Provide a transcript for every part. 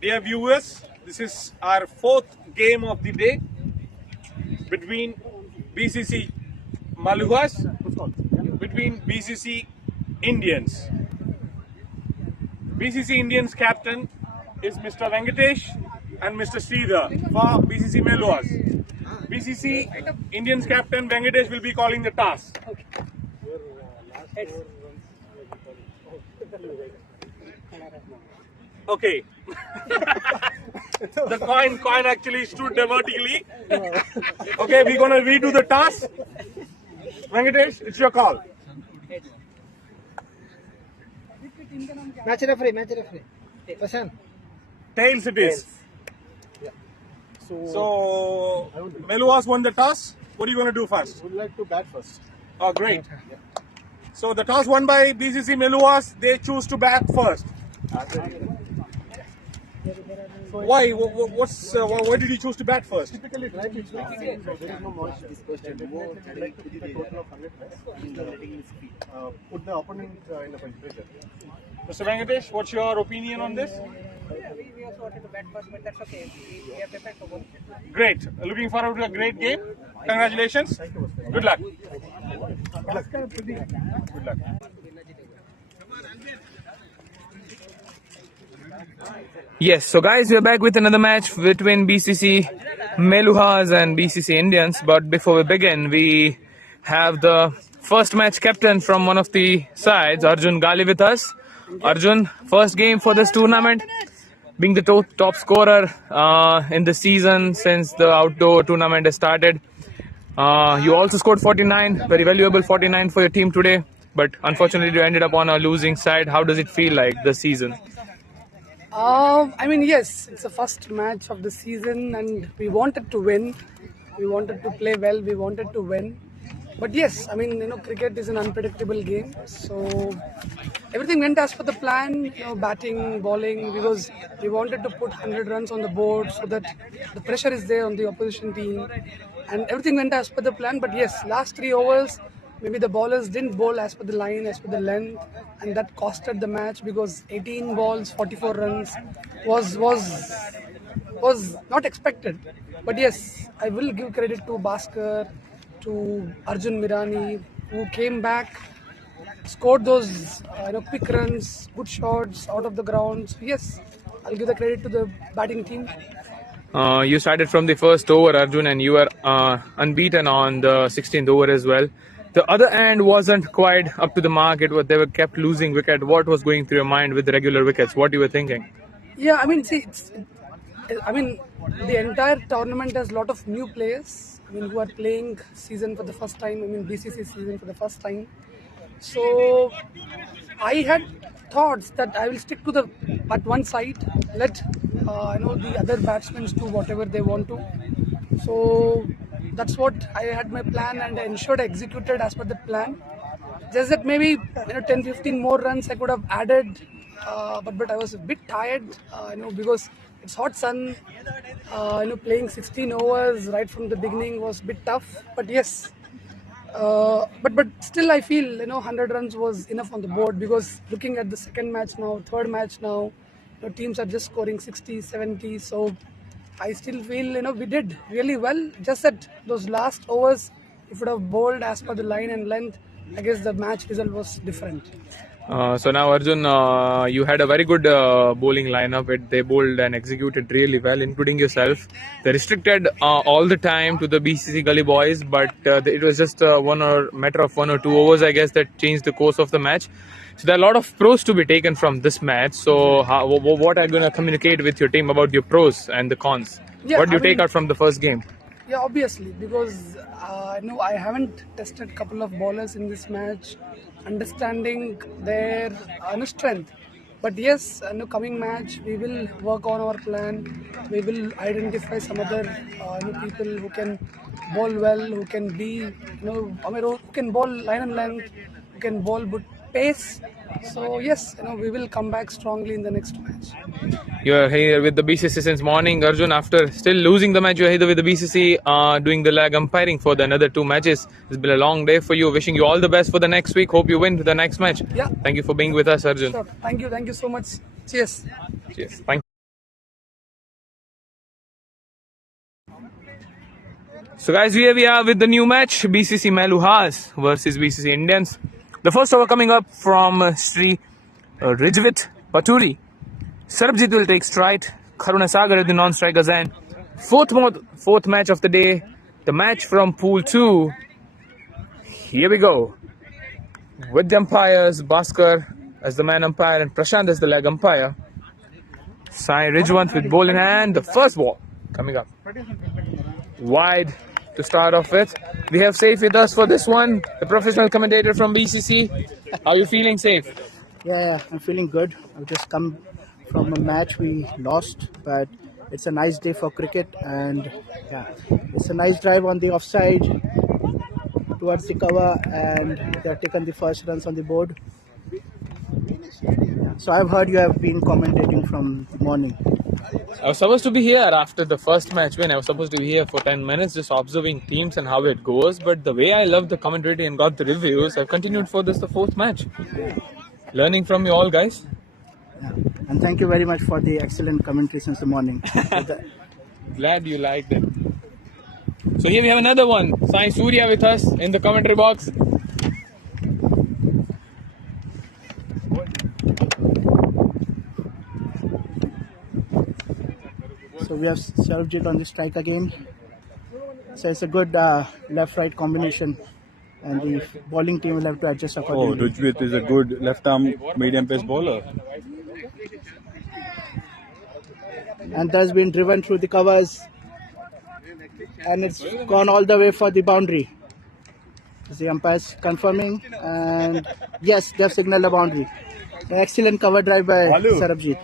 Dear viewers, this is our fourth game of the day between BCC Meluhas, between BCC Indians. BCC Indians captain is Mr. Venkatesh and Mr. Sridhar for BCC Meluhas. BCC Indians captain Venkatesh will be calling the toss. Okay. The coin actually stood vertically. Okay, we're gonna redo the toss. Venkatesh, it's your call. Match referee. Prashant. Tails it is. So Meluhas won the toss. What are you gonna do first? Would like to bat first. Oh, great. So the toss won by BCC Meluhas. They choose to bat first. Why? Why did you choose to bat first? Typically, dry pitch, so there is no moisture. I'd like to keep a total of 100 plus. Put the opponent in the punch pressure. Mr. Venkatesh, what's your opinion on this? We also wanted to bat first, but that's okay. We are prepared for both. Great. Looking forward to a great game. Congratulations. Good luck. Good luck. Yes, so guys, we're back with another match between BCC Meluhas and BCC Indians. But before we begin, we have the first match captain from one of the sides, Arjun Gali, with us. Arjun, first game for this tournament, being the top scorer in the season since the outdoor tournament has started. You also scored 49, very valuable 49 for your team today. But unfortunately, you ended up on a losing side. How does it feel like this season? Yes, it's the first match of the season and we wanted to win. We wanted to play well, we wanted to win. But yes, cricket is an unpredictable game. So everything went as per the plan, batting, bowling, because we wanted to put 100 runs on the board so that the pressure is there on the opposition team. And everything went as per the plan. But yes, last 3 overs, maybe the bowlers didn't bowl as per the line, as per the length, and that costed the match because 18 balls, 44 runs was not expected. But yes, I will give credit to Bhaskar, to Arjun Mirani, who came back, scored those quick runs, good shots out of the ground. So yes, I'll give the credit to the batting team. You started from the first over, Arjun, and you were unbeaten on the 16th over as well. The other end wasn't quite up to the mark. They were kept losing wicket. What was going through your mind with the regular wickets? What you were thinking? Yeah, the entire tournament has a lot of new players. Who are playing season for the first time. BCC season for the first time. So I had thoughts that I will stick to at one side. Let the other batsmen do whatever they want to. So that's what I had my plan and I ensured I executed as per the plan. Just that maybe 10-15 more runs I could have added, but I was a bit tired, because it's hot sun. Playing 16 overs right from the beginning was a bit tough. But yes, but still I feel 100 runs was enough on the board because looking at the second match now, third match now, teams are just scoring 60, 70. So I still feel we did really well. Just that those last overs, if would have bowled as per the line and length, I guess the match result was different. So now, Arjun, you had a very good bowling lineup. They bowled and executed really well, including yourself. They restricted all the time to the BCC Gully boys, but it was just matter of 1 or 2 overs, I guess, that changed the course of the match. So there are a lot of pros to be taken from this match. So what are you going to communicate with your team about your pros and the cons? Yeah, what do you take out from the first game? Yeah, obviously, because I haven't tested a couple of bowlers in this match, understanding their strength. But yes, coming match, we will work on our plan. We will identify some other people who can bowl well, who can be, who can bowl line and length, who can bowl good pace. So yes, we will come back strongly in the next match. You are here with the BCC since morning, Arjun. After still losing the match, you are here with the BCC doing the lag umpiring for the another 2 matches. It's been a long day for you. Wishing you all the best for the next week. Hope you win the next match. Yeah. Thank you for being with us, Arjun. Sure. Thank you so much. Cheers. Cheers. Thank you. So guys, here we are with the new match, BCC Meluhas versus BCC Indians. The first over coming up from Sri Rijvit Paturi. Sarabjit will take stride. Karuna Sagar at the non-strikers end. Fourth match of the day. The match from Pool 2. Here we go. With the umpires, Bhaskar as the man umpire and Prashant as the leg umpire. Sai Rijwant with ball in hand. The first ball coming up. Wide to start off with. We have Saif with us for this one, the professional commentator from BCC. How are you feeling, Saif? Yeah, I'm feeling good. I've just come from a match we lost, but it's a nice day for cricket, and yeah, it's a nice drive on the offside towards the cover, and they've taken the first runs on the board. So I've heard you have been commentating from the morning. I was supposed to be here after the first match win. I was supposed to be here for 10 minutes just observing teams and how it goes. But the way I loved the commentary and got the reviews, I've continued for this, the fourth match. Learning from you all, guys. Yeah. And thank you very much for the excellent commentary since the morning. Glad you liked it. So here we have another one. Sai Surya with us in the commentary box. So we have Sarabjit on the strike again. So it's a good left-right combination, and the bowling team will have to adjust accordingly. Oh, Rijvit is a good left-arm medium-pace bowler. And that's been driven through the covers, and it's gone all the way for the boundary. The umpire's confirming, and yes, they've signaled a boundary. An excellent cover drive by Sarabjit.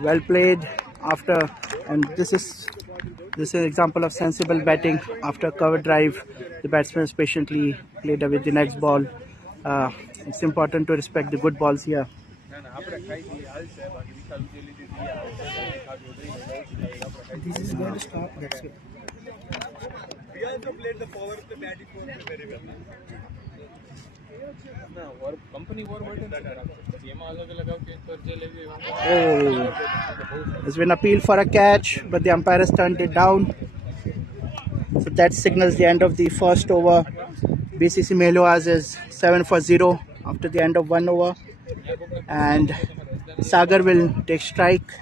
Well played after, and this is an example of sensible batting after cover drive. The batsman has patiently played away the next ball. It's important to respect the good balls here. This is going to stop. That's it. We also played the power of the batting very well. Oh, there's been appeal for a catch, but the umpire has turned it down. So that signals the end of the first over. BCC Meluhas is 7 for 0 after the end of 1 over. And Sagar will take strike.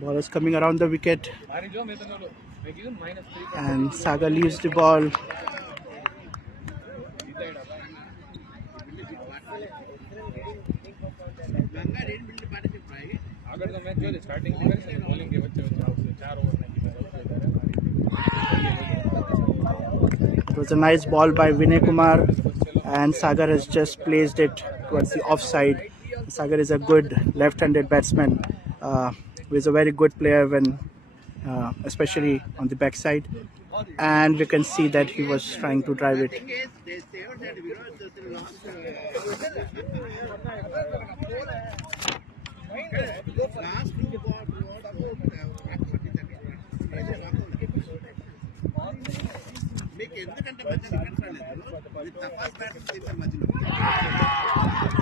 Ball is coming around the wicket, and Sagar leaves the ball. It was a nice ball by Vinay Kumar, and Sagar has just placed it towards the offside. Sagar is a good left-handed batsman, who is a very good player when, especially on the backside, and you can see that he was trying to drive it.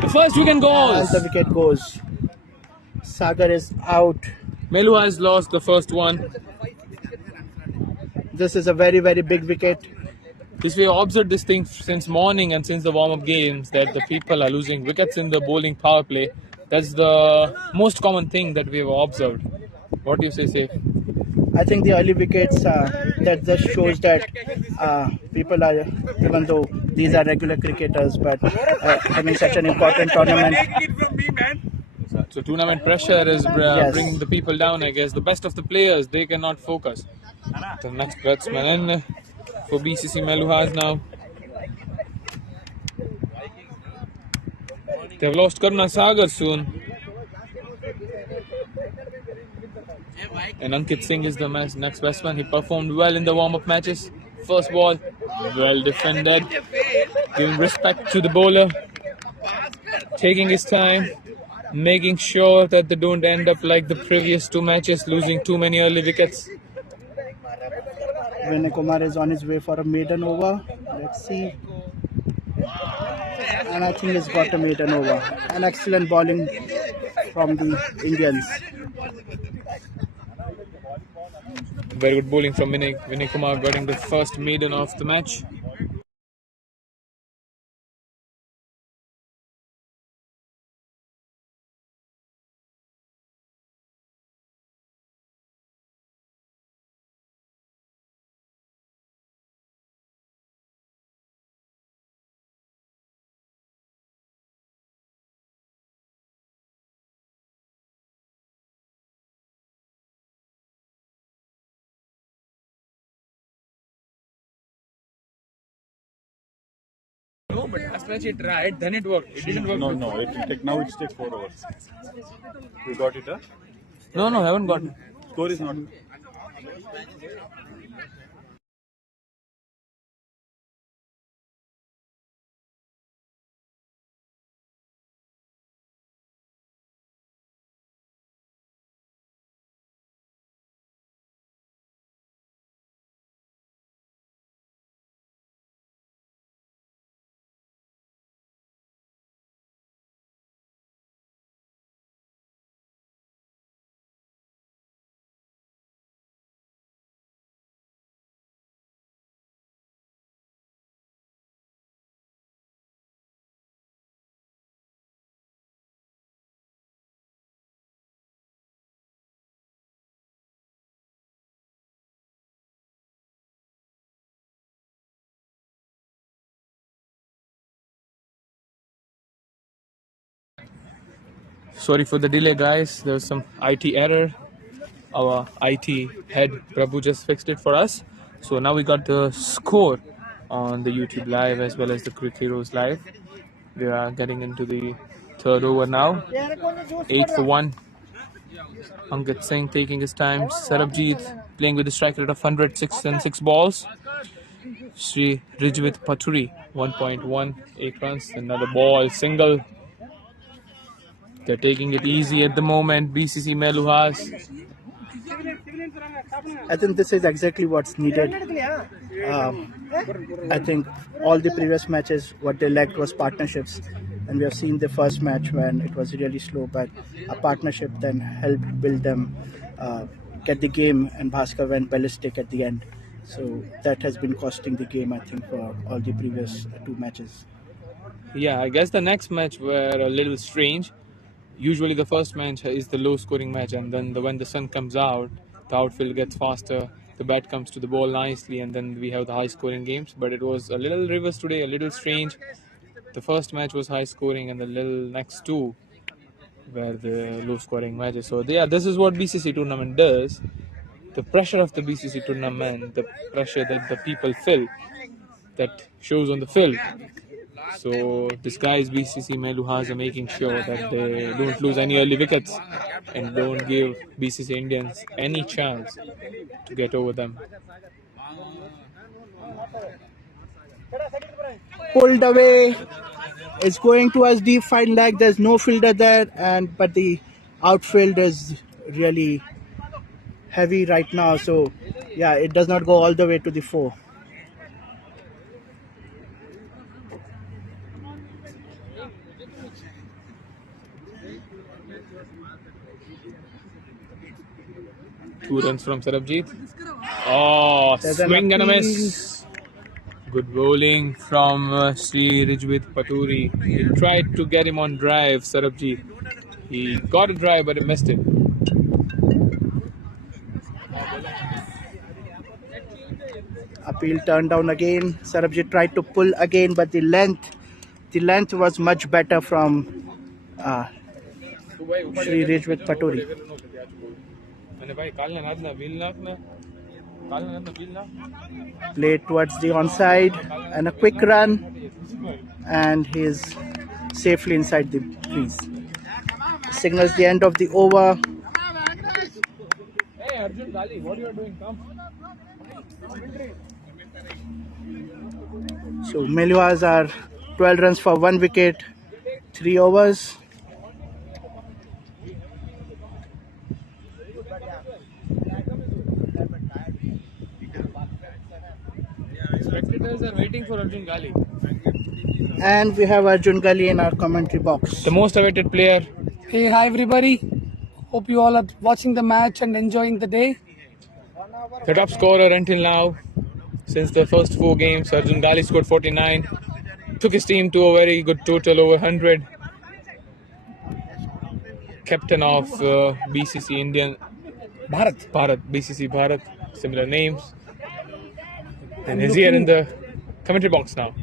The first wicket goes. As the wicket goes, Sagar is out. Meluha has lost the first one. This is a very, very big wicket. This we have observed this thing since morning and since the warm-up games, that the people are losing wickets in the bowling power play. That's the most common thing that we have observed. What do you say, Saif? I think the early wickets, that just shows that people are, even though these are regular cricketers, but having such an important tournament. So tournament pressure is bringing the people down, I guess. The best of the players, they cannot focus. The next batsman in for BCC Meluhas now. They've lost Karuna Sagar soon. And Ankit Singh is the next batsman. He performed well in the warm-up matches. First ball, well defended, giving respect to the bowler, taking his time, making sure that they don't end up like the previous two matches, losing too many early wickets. Vinay Kumar is on his way for a maiden over. Let's see. And I think he's got a maiden over. An excellent bowling from the Indians. Very good bowling from Vinay Kumar, getting the first maiden of the match. No, but last match it tried, then it worked. It didn't work. No. It will take now. It takes 4 hours. You got it, huh? No, haven't gotten. Score is not. Sorry for the delay, guys. There was some IT error. Our IT head Prabhu just fixed it for us. So now we got the score on the YouTube live as well as the Cricket Heroes live. We are getting into the third over now. 8 for 1. Ankit Singh taking his time. Sarabjit playing with a strike rate of 106 and 6 balls. Sri Rijwit Paturi 1.1, 8 runs. Another ball, single. They're taking it easy at the moment. BCC Meluhas. I think this is exactly what's needed. I think all the previous matches, what they lacked was partnerships. And we have seen the first match when it was really slow, but a partnership then helped build them, get the game, and Bhaskar went ballistic at the end. So that has been costing the game, I think, for all the previous two matches. Yeah, I guess the next match were a little strange. Usually the first match is the low scoring match, and then when the sun comes out, the outfield gets faster, the bat comes to the ball nicely, and then we have the high scoring games. But it was a little reverse today, a little strange. The first match was high scoring and the little next two were the low scoring matches. So yeah, this is what BCC tournament does. The pressure of the BCC tournament, the pressure that the people feel, that shows on the field. So this guys BCC Meluhas are making sure that they don't lose any early wickets and don't give BCC Indians any chance to get over them. Pulled away. It's going towards deep fine leg. There's no fielder there, but the outfield is really heavy right now. So yeah, it does not go all the way to the 4. Two runs from Sarabjit. Oh, swing and a miss. Good bowling from Sri Rijwit Paturi. He tried to get him on drive, Sarabjit. He got a drive, but he missed it. Appeal turned down again. Sarabjit tried to pull again, but the length was much better from Sri Rijwit Paturi. Played towards the onside and a quick run, and he's safely inside the crease. Signals the end of the over. So Meluhas are 12 runs for 1 wicket, 3 overs. Spectators are waiting for Arjun Gali. And we have Arjun Gali in our commentary box. The most awaited player. Hey, hi everybody. Hope you all are watching the match and enjoying the day. The top scorer until now, since the first 4 games, Arjun Gali scored 49. Took his team to a very good total, over 100. Captain of BCC Indian Bharat, BCC Bharat, similar names. And he's here in the commentary box now.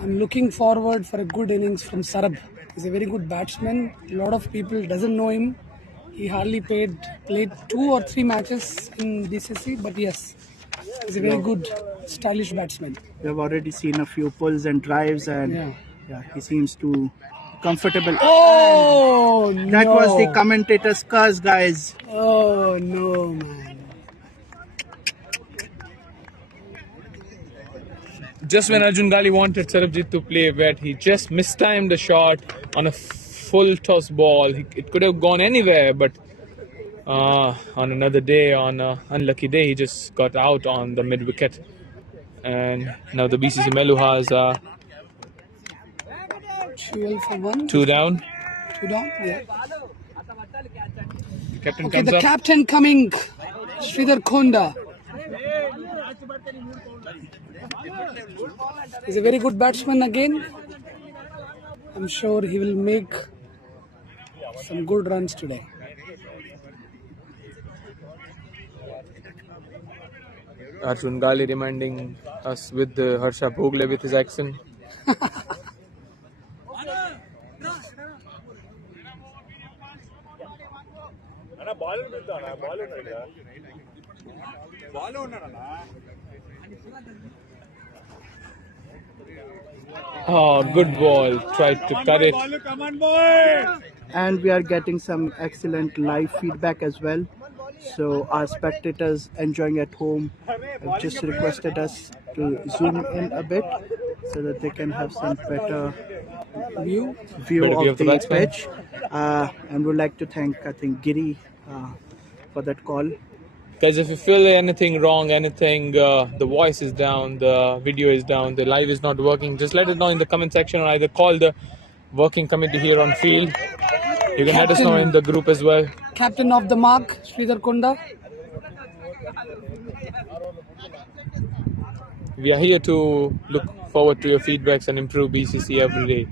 I'm looking forward for a good innings from Sarab. He's a very good batsman. A lot of people doesn't know him. He hardly played 2 or 3 matches in BCC, but yes, he's a very good, stylish batsman. We have already seen a few pulls and drives, and Yeah. he seems to comfortable. Oh no! That was the commentator's curse, guys. Oh no, man! Just when Arjun Gali wanted Sarabjit to play wet, he just mistimed the shot on a full toss ball. It could have gone anywhere, but on another day, on an unlucky day, he just got out on the mid wicket. And now the BCC Meluhas are 12 for 1. 2 down. 2 down, yeah. Captain Okay, comes the up. captain coming, Sridhar Konda. He's a very good batsman again. I'm sure he will make some good runs today. Arjun Gali reminding us with Harsha Bhogle with his accent. Oh, good ball. Tried to cut it. And we are getting some excellent live feedback as well. So our spectators enjoying at home have just requested us to zoom in a bit so that they can have some better view Better of the batsman. pitch. And would like to thank, I think, Giri for that call. Because if you feel anything wrong, anything, the voice is down, the video is down, the live is not working, just let us know in the comment section, or either call the working committee here on field. You can let us know in the group as well. Captain of the mark, Sridhar Konda. We are here to look forward to your feedbacks and improve BCC every day.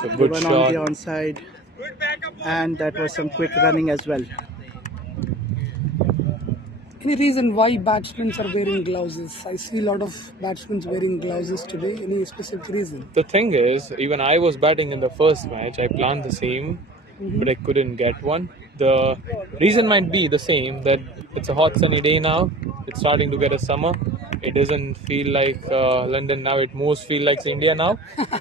So good One on the shot. onside. And that was some quick running as well. Any reason why batsmen are wearing gloves? I see a lot of batsmen wearing gloves today. Any specific reason? The thing is, even I was batting in the first match. I planned the same, but I couldn't get one. The reason might be the same, that it's a hot sunny day now. It's starting to get a summer. It doesn't feel like London now. It most feels like India now.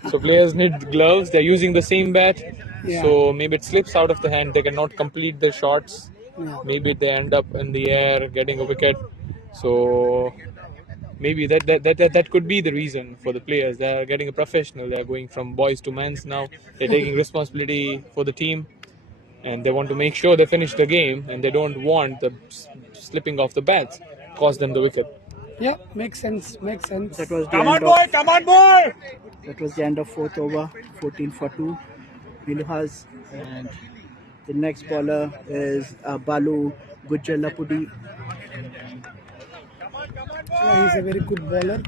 So players need gloves. They're using the same bat. Yeah. So maybe it slips out of the hand. They cannot complete their shots. Yeah. Maybe they end up in the air getting a wicket. So maybe that could be the reason for the players. They are getting a professional. They are going from boys to men's now. They're taking responsibility for the team, and they want to make sure they finish the game, and they don't want the slipping off the bats cost them the wicket. Yeah, makes sense. Makes sense. That was the Come end on, boy! of, Come on, boy! that was the end of 4th over, 14 for 2. Meluhas, and the next bowler is Balu Gujjalapudi. Yeah, he's a very good bowler.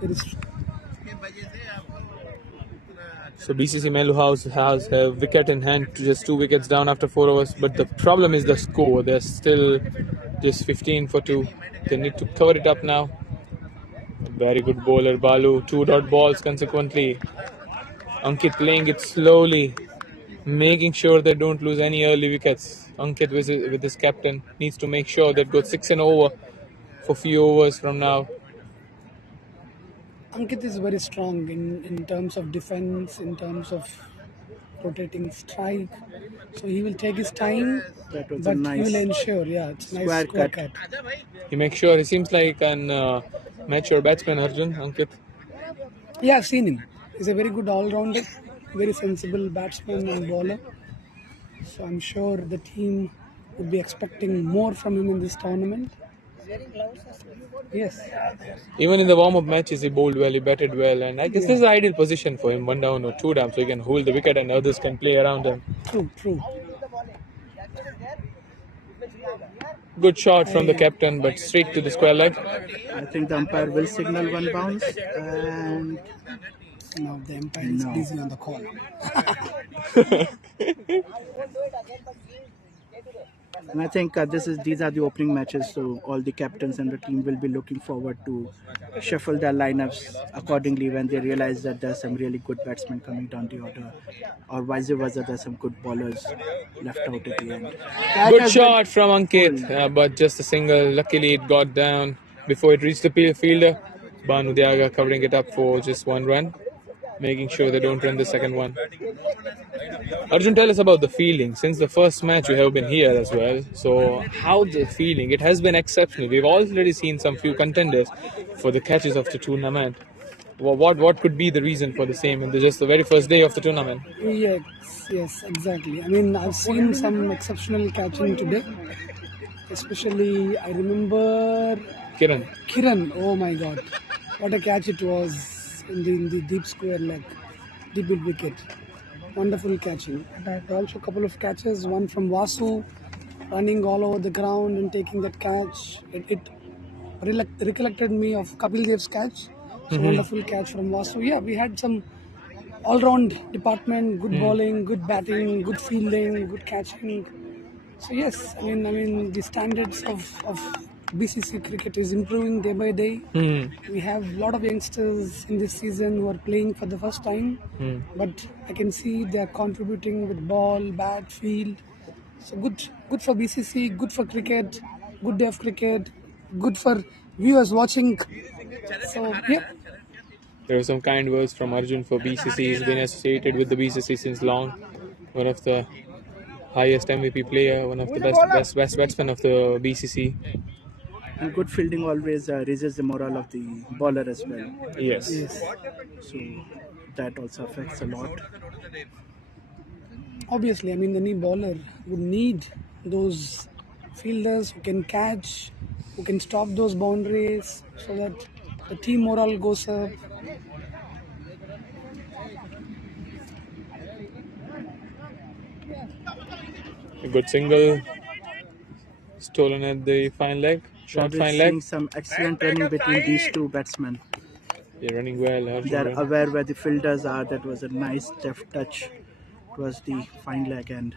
So BCC Meluhas has a wicket in hand, just 2 wickets down after 4 overs. But the problem is the score. They're still just 15 for 2. They need to cover it up now. Very good bowler Balu. 2 dot balls consequently. Ankit playing it slowly, making sure they don't lose any early wickets. Ankit with his captain needs to make sure they go 6 and over for few overs from now. Ankit is very strong in terms of defense, in terms of rotating strike. So he will take his time, That was a but he nice will ensure. Yeah, it's a nice square square cut. cut. He makes sure he seems like an mature batsman, Arjun, Ankit. Yeah, I've seen him. He's a very good all-rounder, very sensible batsman and bowler. So I'm sure the team would be expecting more from him in this tournament. Yes, Even in the warm-up matches, he bowled well, he batted well, and I guess this is yeah, the ideal position for him, one down or two down, so he can hold the wicket and others can play around him. true, true. Good shot from the captain, but straight to the square leg. I think the umpire will signal one bounce, and Now the umpire is No. busy on the call. I think these are the opening matches, so all the captains and the team will be looking forward to shuffle their lineups accordingly when they realize that there's some really good batsmen coming down the order, or vice versa, there's some good bowlers left out at the end. Good shot from Ankit, but just a single. Luckily, it got down before it reached the fielder. Banu Diaga covering it up for just one run, making sure they don't run the second one. Arjun, tell us about the feeling. Since the first match, you have been here as well. So, how the feeling? It has been exceptional. We've already seen some few contenders for the catches of the tournament. What could be the reason for the same in just the very first day of the tournament? Yes, yes, exactly. I mean, I've seen some exceptional catching today. Especially, I remember Kiran. Kiran. Oh my God, what a catch it was in the deep square leg, deep mid wicket. Wonderful catching. And also a couple of catches. One from Vasu, running all over the ground and taking that catch. It recollected me of Kapil Dev's catch. So wonderful catch from Vasu. Yeah, we had some all-round department, good bowling, good batting, good fielding, good catching. So yes, I mean the standards of BCC cricket is improving day by day. We have a lot of youngsters in this season who are playing for the first time, but I can see they are contributing with ball, bat, field. So good for BCC, good for cricket, good day of cricket, good for viewers watching. So yeah. There were some kind words from Arjun for BCC. He's been associated with the BCC since long. One of the highest MVP player, one of the best batsmen of the BCC. And good fielding always raises the morale of the bowler as well. Yes. Yes. So that also affects a lot. Obviously, I mean, any bowler would need those fielders who can catch, who can stop those boundaries so that the team morale goes up. A good single stolen at the fine leg, short We're fine seeing leg. some excellent running between these two batsmen. They're running well. They are Arjun. aware where the fielders are. That was a nice deft touch towards the fine leg and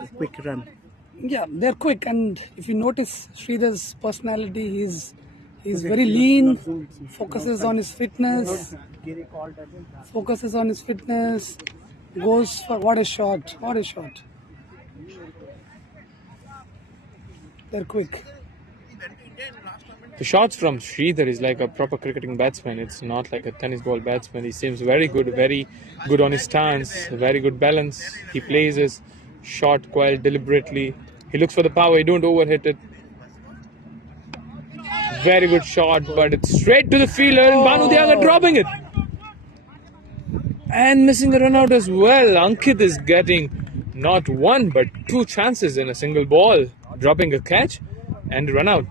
a quick run. Yeah, they're quick, and if you notice Sridhar's personality, he's very lean, focuses on his fitness, goes for what a shot. They're quick. The shots from Sridhar is like a proper cricketing batsman. It's not like a tennis ball batsman. He seems very good on his stance, very good balance. He plays his shot quite deliberately. He looks for the power. He don't overhit it. Very good shot, but it's straight to the fielder and Banu Diaga dropping it. And missing a run out as well. Ankit is getting not one but two chances in a single ball. Dropping a catch and run out.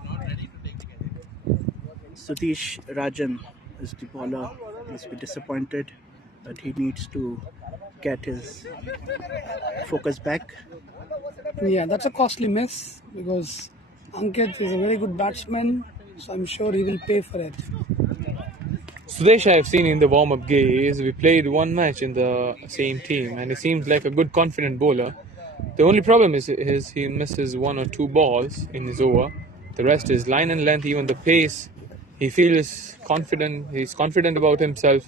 Sutish Rajan is the bowler. Must be disappointed that he needs to get his focus back. Yeah, that's a costly miss because Ankit is a very good batsman, so I'm sure he will pay for it. Sudesh, I have seen in the warm-up games, we played one match in the same team and he seems like a good confident bowler. The only problem is he misses one or two balls in his over. The rest is line and length, even the pace. He feels confident, he's confident about himself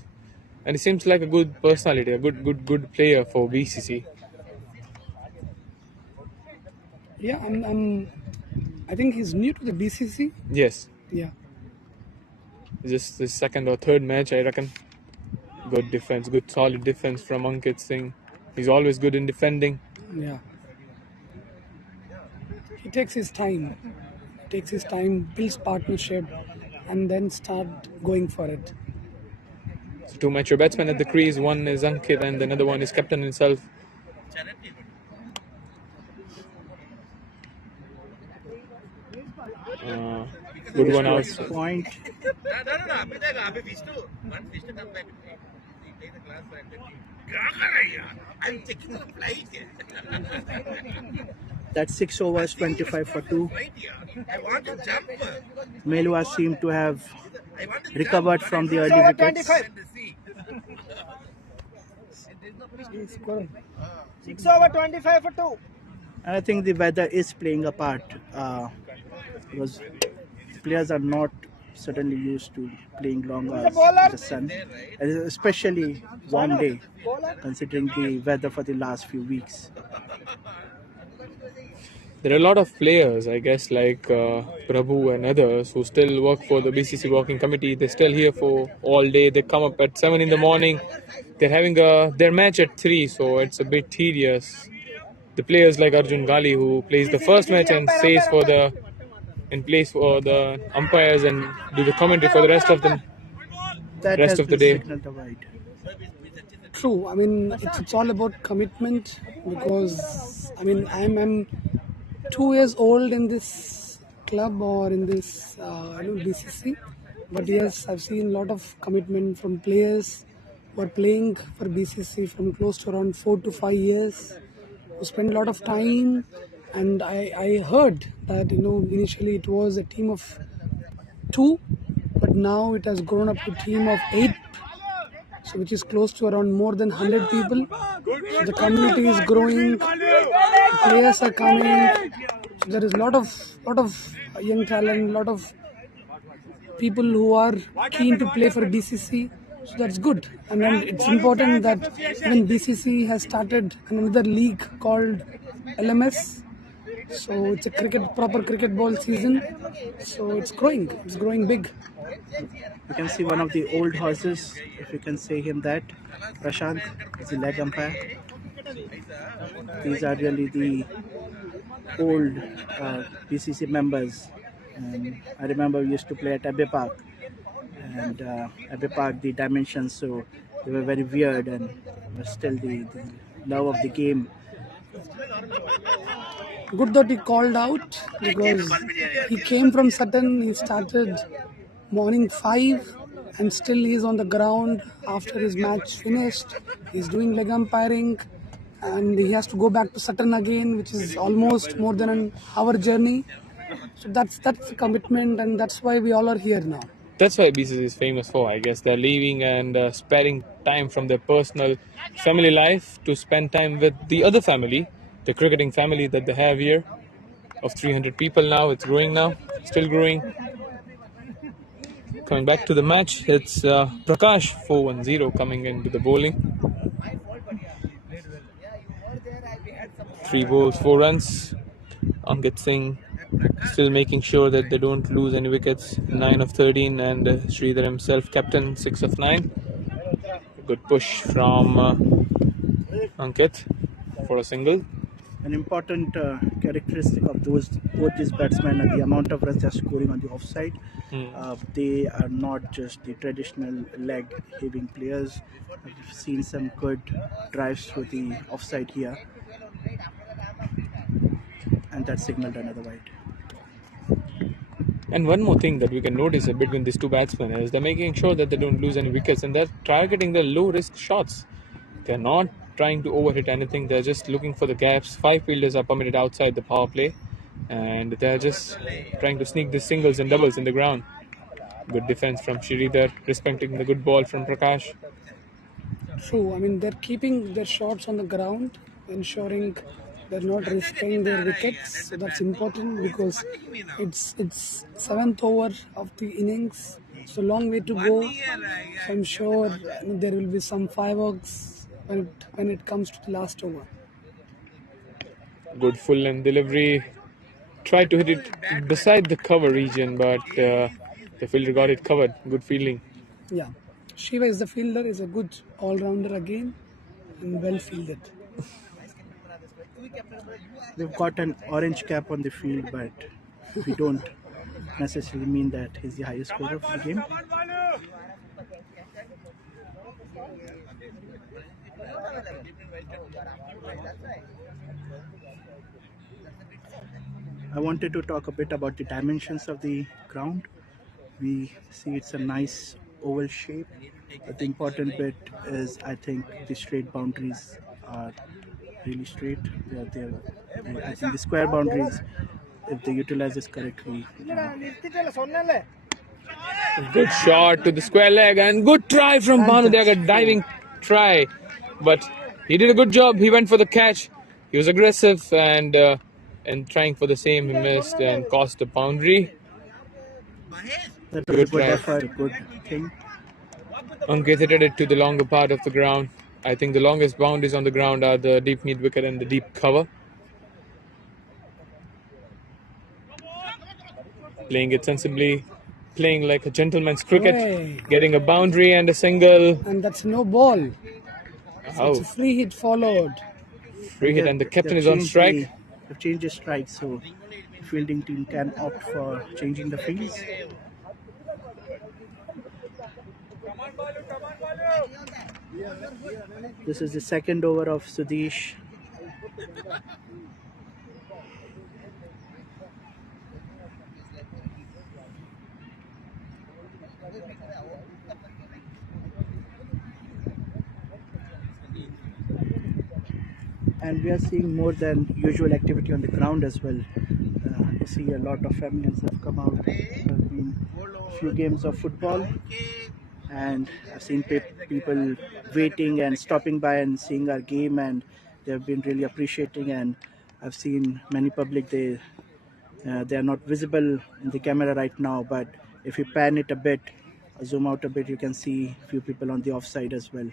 and he seems like a good personality, a good player for BCC. Yeah, I think he's new to the BCC. Yes, Yeah. just the second or third match, I reckon. Good defense, good solid defense from Ankit Singh. He's always good in defending. Yeah. He takes his time. Builds partnership, and then start going for it. So two mature batsmen at the crease. One is Ankit and another one is captain himself. Good one out. Point. That's 6 overs, 25 for 2. Meluhas seem to have recovered from the early wickets. 6 over 25 for 2. And I think the weather is playing a part because players are not certainly used to playing long hours in the sun, and especially warm day, considering the weather for the last few weeks. There are a lot of players, I guess, like Prabhu and others who still work for the BCC Working Committee. They're still here for all day. They come up at 7 in the morning. They're having their match at 3, so it's a bit tedious. The players like Arjun Gali, who plays the first match and stays in place for the umpires and do the commentary for the rest of the day. Signaled the wide. True. I mean, it's all about commitment, because I mean I'm 2 years old in this club or in this BCC, but yes, I've seen a lot of commitment from players who are playing for BCC from close to around 4 to 5 years, who spend a lot of time. And I heard that initially it was a team of 2, but now it has grown up to a team of 8, so which is close to around more than 100 people. So the community is growing, the players are coming. So there is a lot of young talent, lot of people who are keen to play for BCC. So that's good, and then it's important that even BCC has started another league called LMS. So it's a proper cricket ball season. So it's growing big. You can see one of the old horses, if you can say him that. Prashant is the leg umpire. These are really the old BCC members. And I remember we used to play at Abbey Park. And Abbey Park, the dimensions, so they were very weird, and still the love of the game. Good that he called out, because he came from Sutton. He started morning 5 and still he's on the ground after his match finished. He's doing leg umpiring, and he has to go back to Sutton again, which is almost more than an hour journey. So that's the commitment, and that's why we all are here now. That's why BCC is famous for, I guess. They're leaving and sparing time from their personal family life to spend time with the other family, the cricketing family that they have here, of 300 people now. It's growing now, still growing. Coming back to the match, it's Prakash 4-1-0 coming into the bowling. 3 balls, 4 runs. Ankit Singh still making sure that they don't lose any wickets. 9 of 13, and Sridhar himself captain, 6 of 9. Good push from Ankit for a single. An important characteristic of both these batsmen are the amount of runs they're scoring on the offside. They are not just the traditional leg heaving players. We've seen some good drives through the offside here, and that signaled another wide. And one more thing that we can notice between these two batsmen is they're making sure that they don't lose any wickets, and they're targeting the low risk shots. They're not trying to overhit anything. They're just looking for the gaps. 5 fielders are permitted outside the power play, and they're just trying to sneak the singles and doubles in the ground. Good defense from Sridhar, respecting the good ball from Prakash. True. I mean, they're keeping their shots on the ground, ensuring they're not risking their wickets. So that's important, because it's 7th over of the innings. It's a long way to go. So I'm sure there will be some fireworks when it comes to the last over. Good full length delivery. Tried to hit it beside the cover region, but the fielder got it covered. Good fielding. Yeah. Shiva is the fielder, is a good all-rounder again, and well fielded. We've got an orange cap on the field, but we don't necessarily mean that he's the highest scorer of the game. I wanted to talk a bit about the dimensions of the ground. We see it's a nice oval shape, but the important bit is I think the straight boundaries are really straight. I think the square boundaries, if they utilize this correctly. Good shot to the square leg and good try from Banu. They got a diving try, but he did a good job. He went for the catch. He was aggressive and trying for the same. He missed and cost the boundary. That was a good effort, a good thing. Ankit hit it to the longer part of the ground. I think the longest boundaries on the ground are the deep mid wicket and the deep cover. Playing it sensibly, playing like a gentleman's cricket, getting a boundary and a single. And that's no ball. Oh, It's a free hit followed. free hit and the captain is on strike. They've changed the strike, so the fielding team can opt for changing the fields. This is the second over of Sudesh. And we are seeing more than usual activity on the ground as well. You see a lot of families have come out. There have been a few games of football, and I've seen people waiting and stopping by and seeing our game, and they've been really appreciating. And I've seen many public, they are not visible in the camera right now, but if you pan it a bit, zoom out a bit, you can see a few people on the offside as well.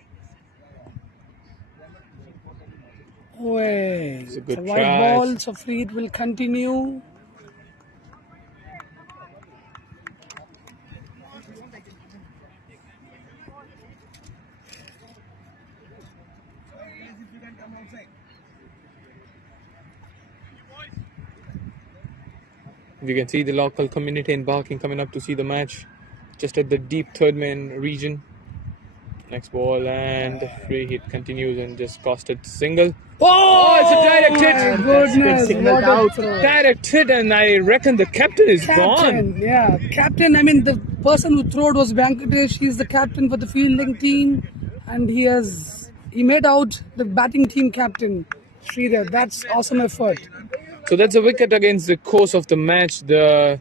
It's a good white try. ball, so free hit will continue. You can see the local community in Barking coming up to see the match, just at the deep third man region. Next ball and the free hit continues and just costed single. Oh, it's a direct hit. Goodness, signaled what a out. throw. Direct hit, and I reckon the captain is gone. Captain, yeah. Captain, I mean, the person who threw it was Venkatesh. He's the captain for the fielding team. And he made out the batting team captain, Sridhar. That's awesome effort. So that's a wicket against the course of the match. The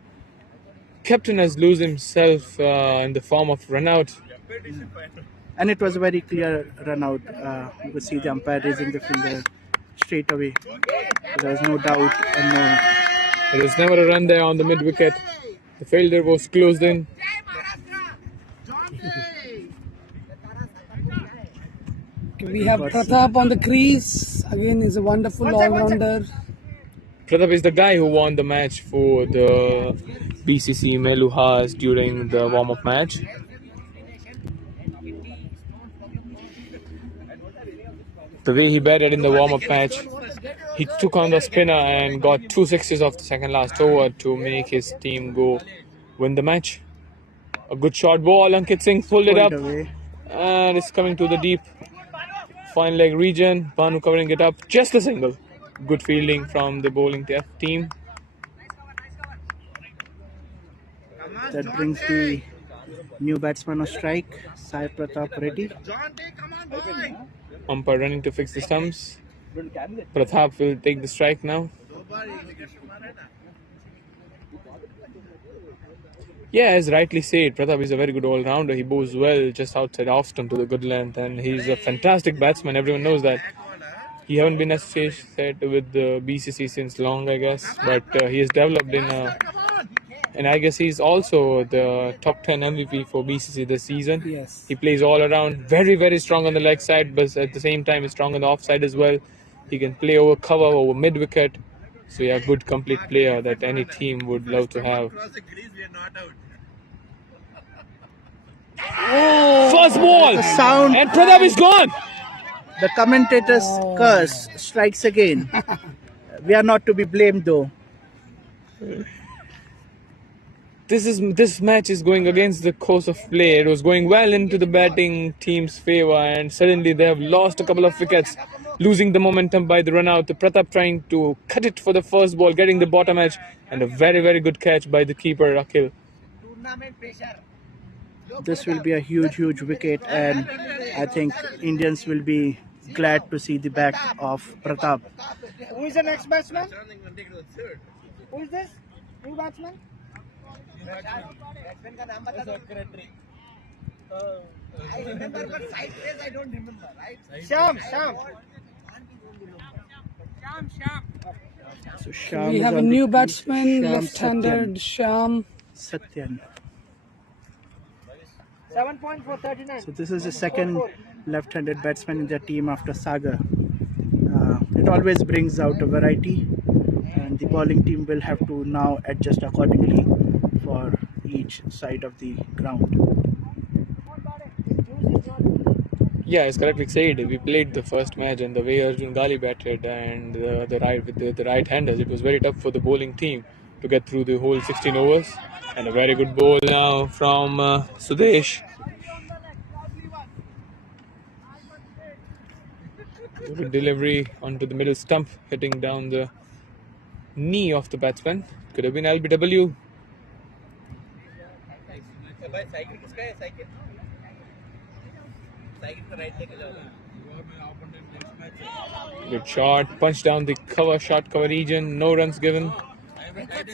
captain has lost himself in the form of run out. And it was a very clear run out. You could see the umpire raising the finger straight away. There was no doubt and no. There was never a run there on the mid wicket. The fielder was closed in. We have Pratap on the crease. Again, he's a wonderful all-rounder. Pratap is the guy who won the match for the BCC Meluhas during the warm-up match. The way he batted in the warm-up match, he took on the spinner and got 2 sixes off the second last over to make his team go win the match. A good short ball, Ankit Singh pulled it up and it's coming to the deep fine leg region. Banu covering it up, just a single. Good fielding from the bowling team. That brings the new batsman on strike, Sai Pratap Reddy. Umpire running to fix the stumps. Pratap will take the strike now. Yeah, as rightly said, Pratap is a very good all-rounder. He bowls well just outside off stump to the good length, and he's a fantastic batsman. Everyone knows that. He haven't been associated with the BCC since long, I guess, but he has developed in and I guess he's also the top 10 MVP for BCC this season. Yes. He plays all around, very, very strong on the leg side, but at the same time, he's strong on the offside as well. He can play over cover, over mid wicket. So, yeah, good complete player that any team would love to have. Oh, First ball, sound. and Pratap is gone. The commentator's curse strikes again. We are not to be blamed though. This match is going against the course of play. It was going well into the batting team's favor, and suddenly they have lost a couple of wickets, losing the momentum by the run out. The Pratap trying to cut it for the first ball, getting the bottom edge, and a very good catch by the keeper Akhil. This will be a huge wicket, and I think Indians will be glad to see the back of Pratap. Who is the next batsman? Who is this? New batsman? Batsman का नाम बता secretary. I remember but side face I don't remember, right? Sham. So Sham We is have a on the new crease. batsman, Sham left-handed Sham. Satyan. 7 points for 39. So this is the second left-handed batsman in their team after Sagar. It always brings out a variety, and the bowling team will have to now adjust accordingly for each side of the ground. Yeah, it's correctly said. We played the first match, and the way Arjun Gali batted and the right-handers, it was very tough for the bowling team to get through the whole 16 overs. And a very good ball now from Sudesh. Good delivery onto the middle stump, hitting down the knee of the batsman. Could have been LBW. Good shot, punch down the short cover region, no runs given.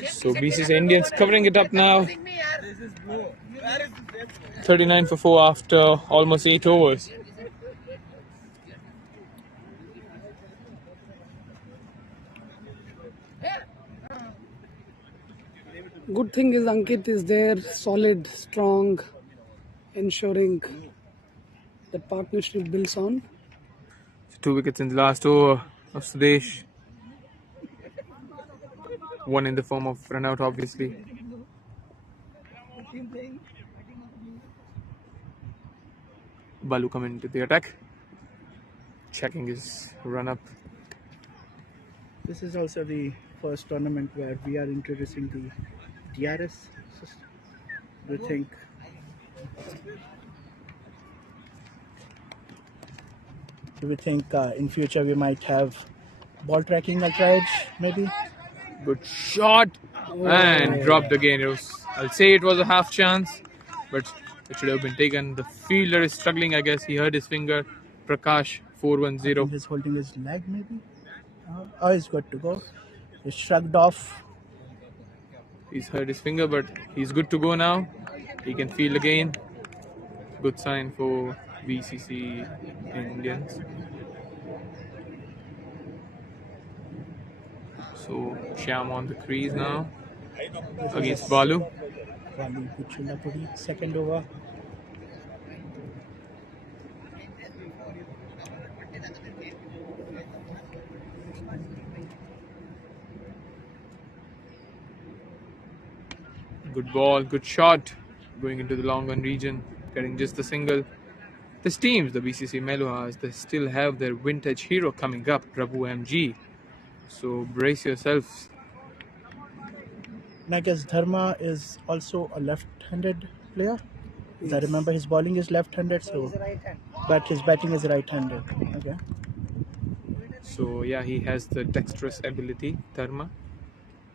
So BCC Indians covering it up now. 39 for 4 after almost 8 overs. Good thing is Ankit is there, solid, strong, ensuring that partnership builds on. 2 wickets in the last over of Sudesh. 1 in the form of run out, obviously. Balu coming into the attack, checking his run up. This is also the first tournament where we are introducing the DRS system. Do you think in future we might have ball tracking ultra edge maybe? Good shot and dropped again. I'll say it was a half chance, but it should have been taken. The fielder is struggling, I guess. He hurt his finger. Prakash, 410. He's holding his leg maybe. Oh, he's good to go. He's shrugged off. He's hurt his finger, but he's good to go now. He can field again. Good sign for BCC Indians. So Shyam on the crease now against Balu. Balu Kuchulapudi, second over. Good ball, good shot. Going into the long run region, getting just the single. This teams, the BCC Meluhas, they still have their vintage hero coming up, Prabhu MG. So brace yourselves. And I guess Dharma is also a left-handed player. As I remember, his bowling is left-handed, so but his batting is right-handed. Okay. So yeah, he has the dexterous ability, Dharma.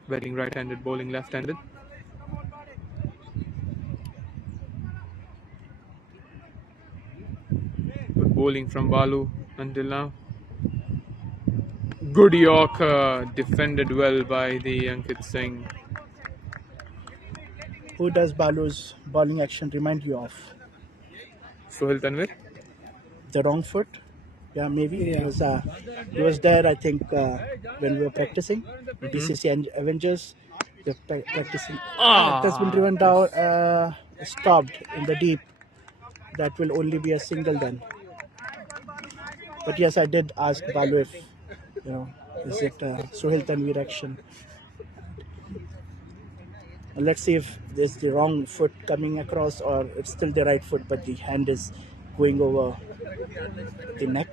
Batting right-handed, bowling left-handed. Good bowling from Balu until now. Good Yorker, defended well by the Ankit Singh. Who does Balu's bowling action remind you of? Sohail Tanvir. The wrong foot? Yeah, maybe. Yeah. He was there, I think, when we were practicing. BCC and Avengers. They're practicing. It has been driven down, stopped in the deep. That will only be a single then. But yes, I did ask Balu if, is it Sohail Tanvir action? Let's see if there's the wrong foot coming across or it's still the right foot, but the hand is going over the neck.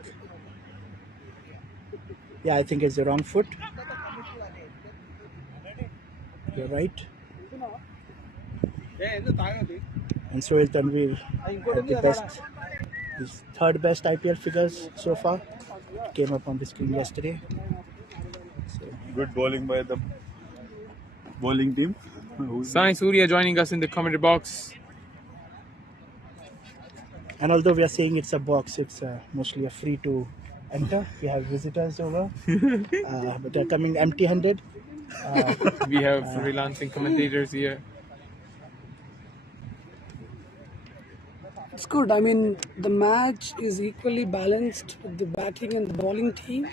Yeah, I think it's the wrong foot. You're right. And so is Tanvir at the best, his third best IPL figures so far. Came up on the screen yesterday. Good bowling by the bowling team. Sai Surya joining us in the commentary box. And although we are saying it's a box, it's mostly a free to enter. We have visitors over, but they're coming empty-handed. We have freelancing commentators here. It's good. I mean, the match is equally balanced with the batting and the bowling team.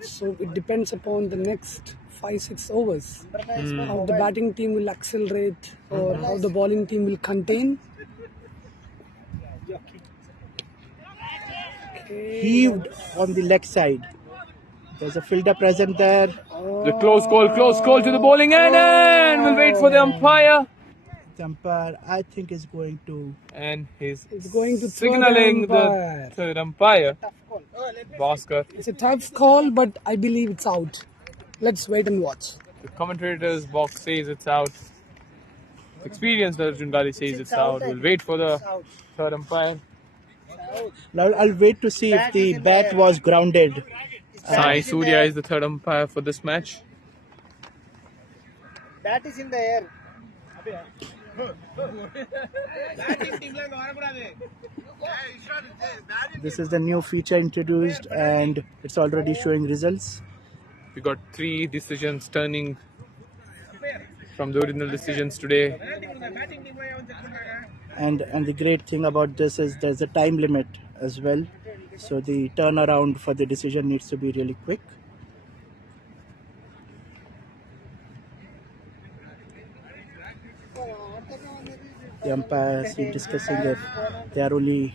So it depends upon the next 5-6 overs. How the batting team will accelerate or how the bowling team will contain. Heaved on the leg side. There's a fielder present there. The close call to the bowling end, and we'll wait for the umpire. The umpire, I think, is going to. And he's going to throw signaling the umpire. the third umpire, Bhaskar. It's a tough call, but I believe it's out. Let's wait and watch. The commentator's box says it's out. Experienced Arjun Gali says it's out. We'll wait for the third umpire. Now I'll wait to see if the bat was grounded. Sai Surya is the third umpire for this match. Bat is in the air. This is the new feature introduced, and it's already showing results. We got 3 decisions turning from the original decisions today. And the great thing about this is there's a time limit as well. So the turnaround for the decision needs to be really quick. The umpires are discussing if they are only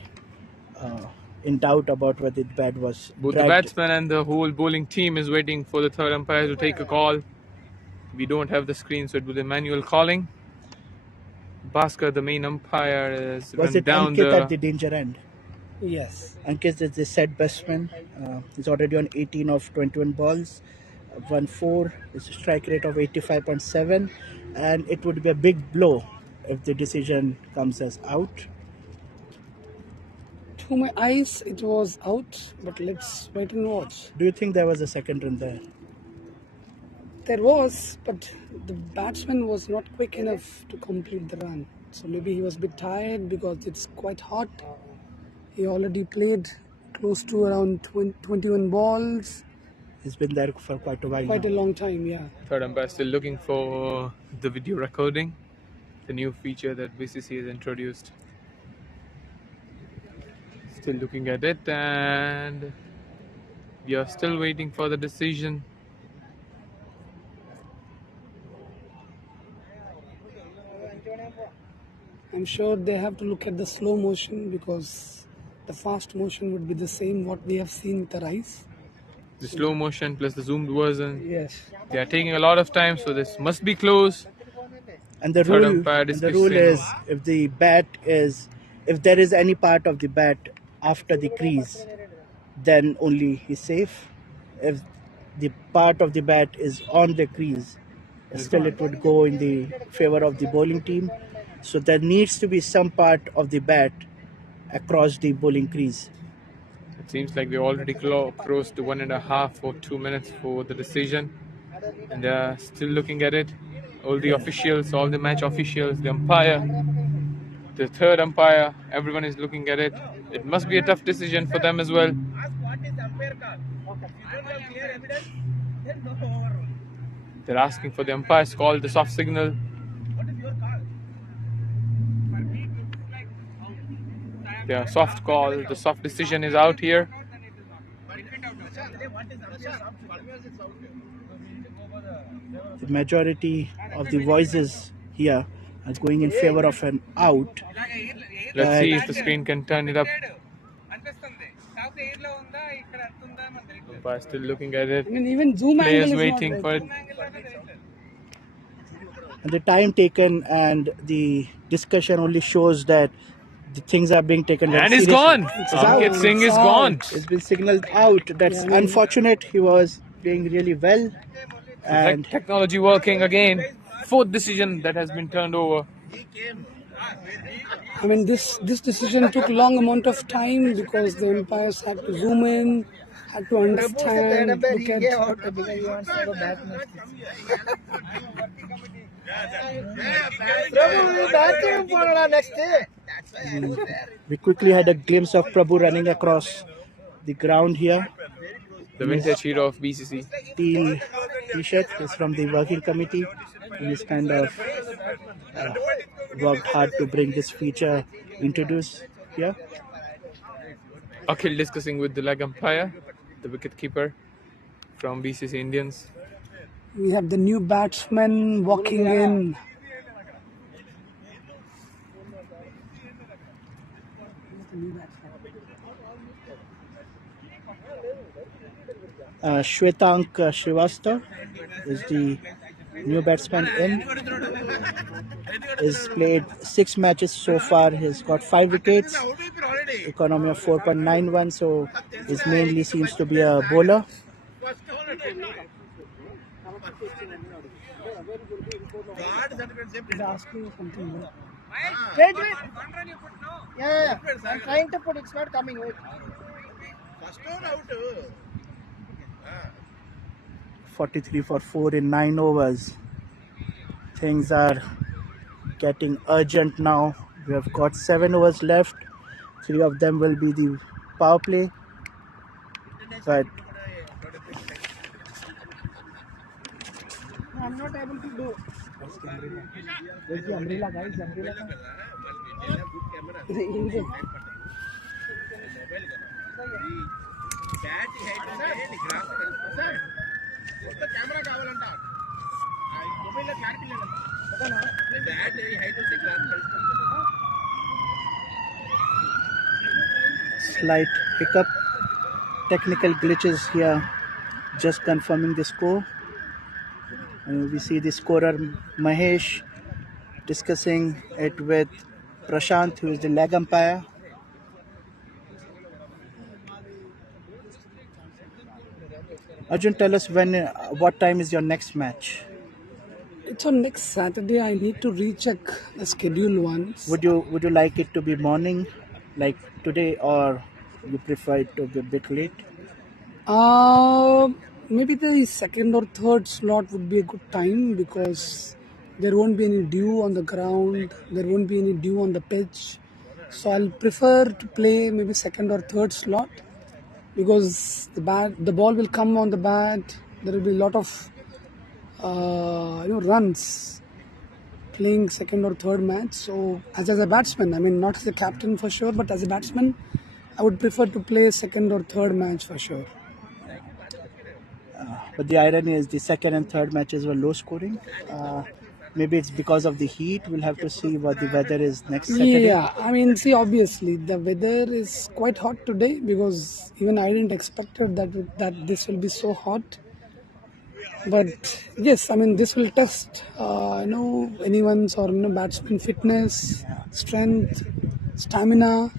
in doubt about whether the bat was Both the batsmen and the whole bowling team is waiting for the third umpire to take a call. We don't have the screen, so it will be manual calling. Bhaskar, the main umpire, is Was run it down Ankit the... at the danger end? Yes. Ankit is the set batsman. He's already on 18 of 21 balls. 1-4. It's a strike rate of 85.7. And it would be a big blow if the decision comes as out. To my eyes, it was out, but let's wait and watch. Do you think there was a second run there? There was, but the batsman was not quick enough to complete the run. So maybe he was a bit tired because it's quite hot. He already played close to around 21 balls. He's been there for quite a while Quite a now. long time, yeah. Third umpire still looking for the video recording, the new feature that BCC has introduced. Still looking at it, and we are still waiting for the decision. I'm sure they have to look at the slow motion because the fast motion would be the same what we have seen with our eyes. The slow motion plus the zoomed version. Yes. They are taking a lot of time, so this must be close. And the Third rule, umpire and the rule discussing. is if there is any part of the bat after the crease, then only he's safe. If the part of the bat is on the crease, still it would go in the favor of the bowling team. So there needs to be some part of the bat across the bowling crease. It seems like we already crossed the 1.5 or 2 minutes for the decision, and they are still looking at it. All the officials, all the match officials, the umpire, the third umpire, everyone is looking at it. It must be a tough decision for them as well. They're asking for the umpire's call, the soft signal. Their soft call, the soft decision is out here. The majority of the voices here are going in favor of an out. Let's see if the screen can turn it up. Umpire still looking at it. I mean, even zoom Players angle is waiting not for right. it. And the time taken and the discussion only shows that the things are being taken very And he's seriously. gone. It's out. Ankit Singh is It's gone. out. It's been signaled out. That's unfortunate. He was playing really well. And Technology working again. Fourth decision that has been turned over. I mean, this decision took long amount of time because the umpires had to zoom in, had to understand, look at. Because he wants to go back next. Next day. we quickly had a glimpse of Prabhu running across the ground here. The vintage hero of BCC. Teal T-shirt is from the working committee. He's kind of worked hard to bring this feature introduced here. Akhil discussing with the leg umpire, the wicket keeper from BCC Indians. We have the new batsman walking in. Shwetank Srivastava is the new batsman in. He's played 6 matches so far. He's got 5 wickets, economy of 4.91. So he mainly seems to be a bowler. He's asking something. Wait. Yeah. I'm trying to put. It's not coming. Wait. 43 for 4 in 9 overs. Things are getting urgent now. We have got 7 overs left. 3 of them will be the power play. But I'm not able to do. Where's the umbrella, guys? The umbrella. slight hiccup, technical glitches here, just confirming the score. We see the scorer Mahesh discussing it with Prashant, who is the leg umpire. Arjun, tell us what time is your next match? It's on next Saturday. I need to recheck the schedule once. Would you like it to be morning, like today, or you prefer it to be a bit late? Maybe the second or third slot would be a good time because there won't be any dew on the ground, there won't be any dew on the pitch. So I'll prefer to play maybe second or third slot because the ball will come on the bat. There will be a lot of runs playing second or third match. So as a batsman, I mean not as a captain for sure, but as a batsman, I would prefer to play second or third match for sure. But the irony is the second and third matches were low scoring. Maybe it's because of the heat. We'll have to see what the weather is next Saturday. Yeah, I mean, see, obviously the weather is quite hot today because even I didn't expect that this will be so hot. But yes, I mean, this will test, anyone's or batsman fitness, strength, stamina.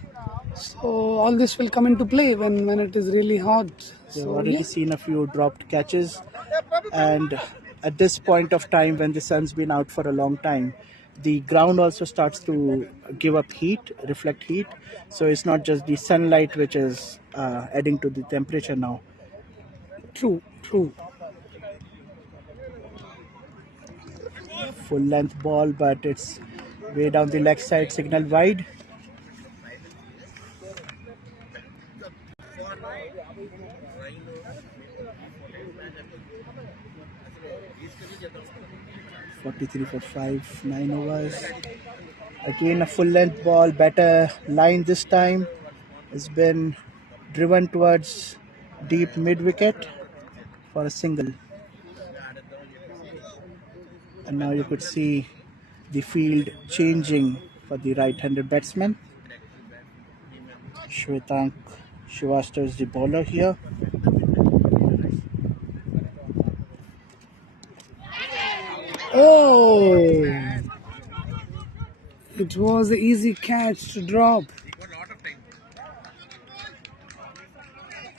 So all this will come into play when it is really hot. We've So already seen a few dropped catches, and at this point of time when the sun's been out for a long time, the ground also starts to give up heat, reflect heat. So it's not just the sunlight which is adding to the temperature now. true. Full length ball, but it's way down the leg side, signal wide. .43 for 5, 9 overs. Again a full length ball, better line this time. It's been driven towards deep mid wicket for a single. And now you could see the field changing for the right-handed batsman. Shwetank Srivastava is the bowler here. Oh, It was an easy catch to drop.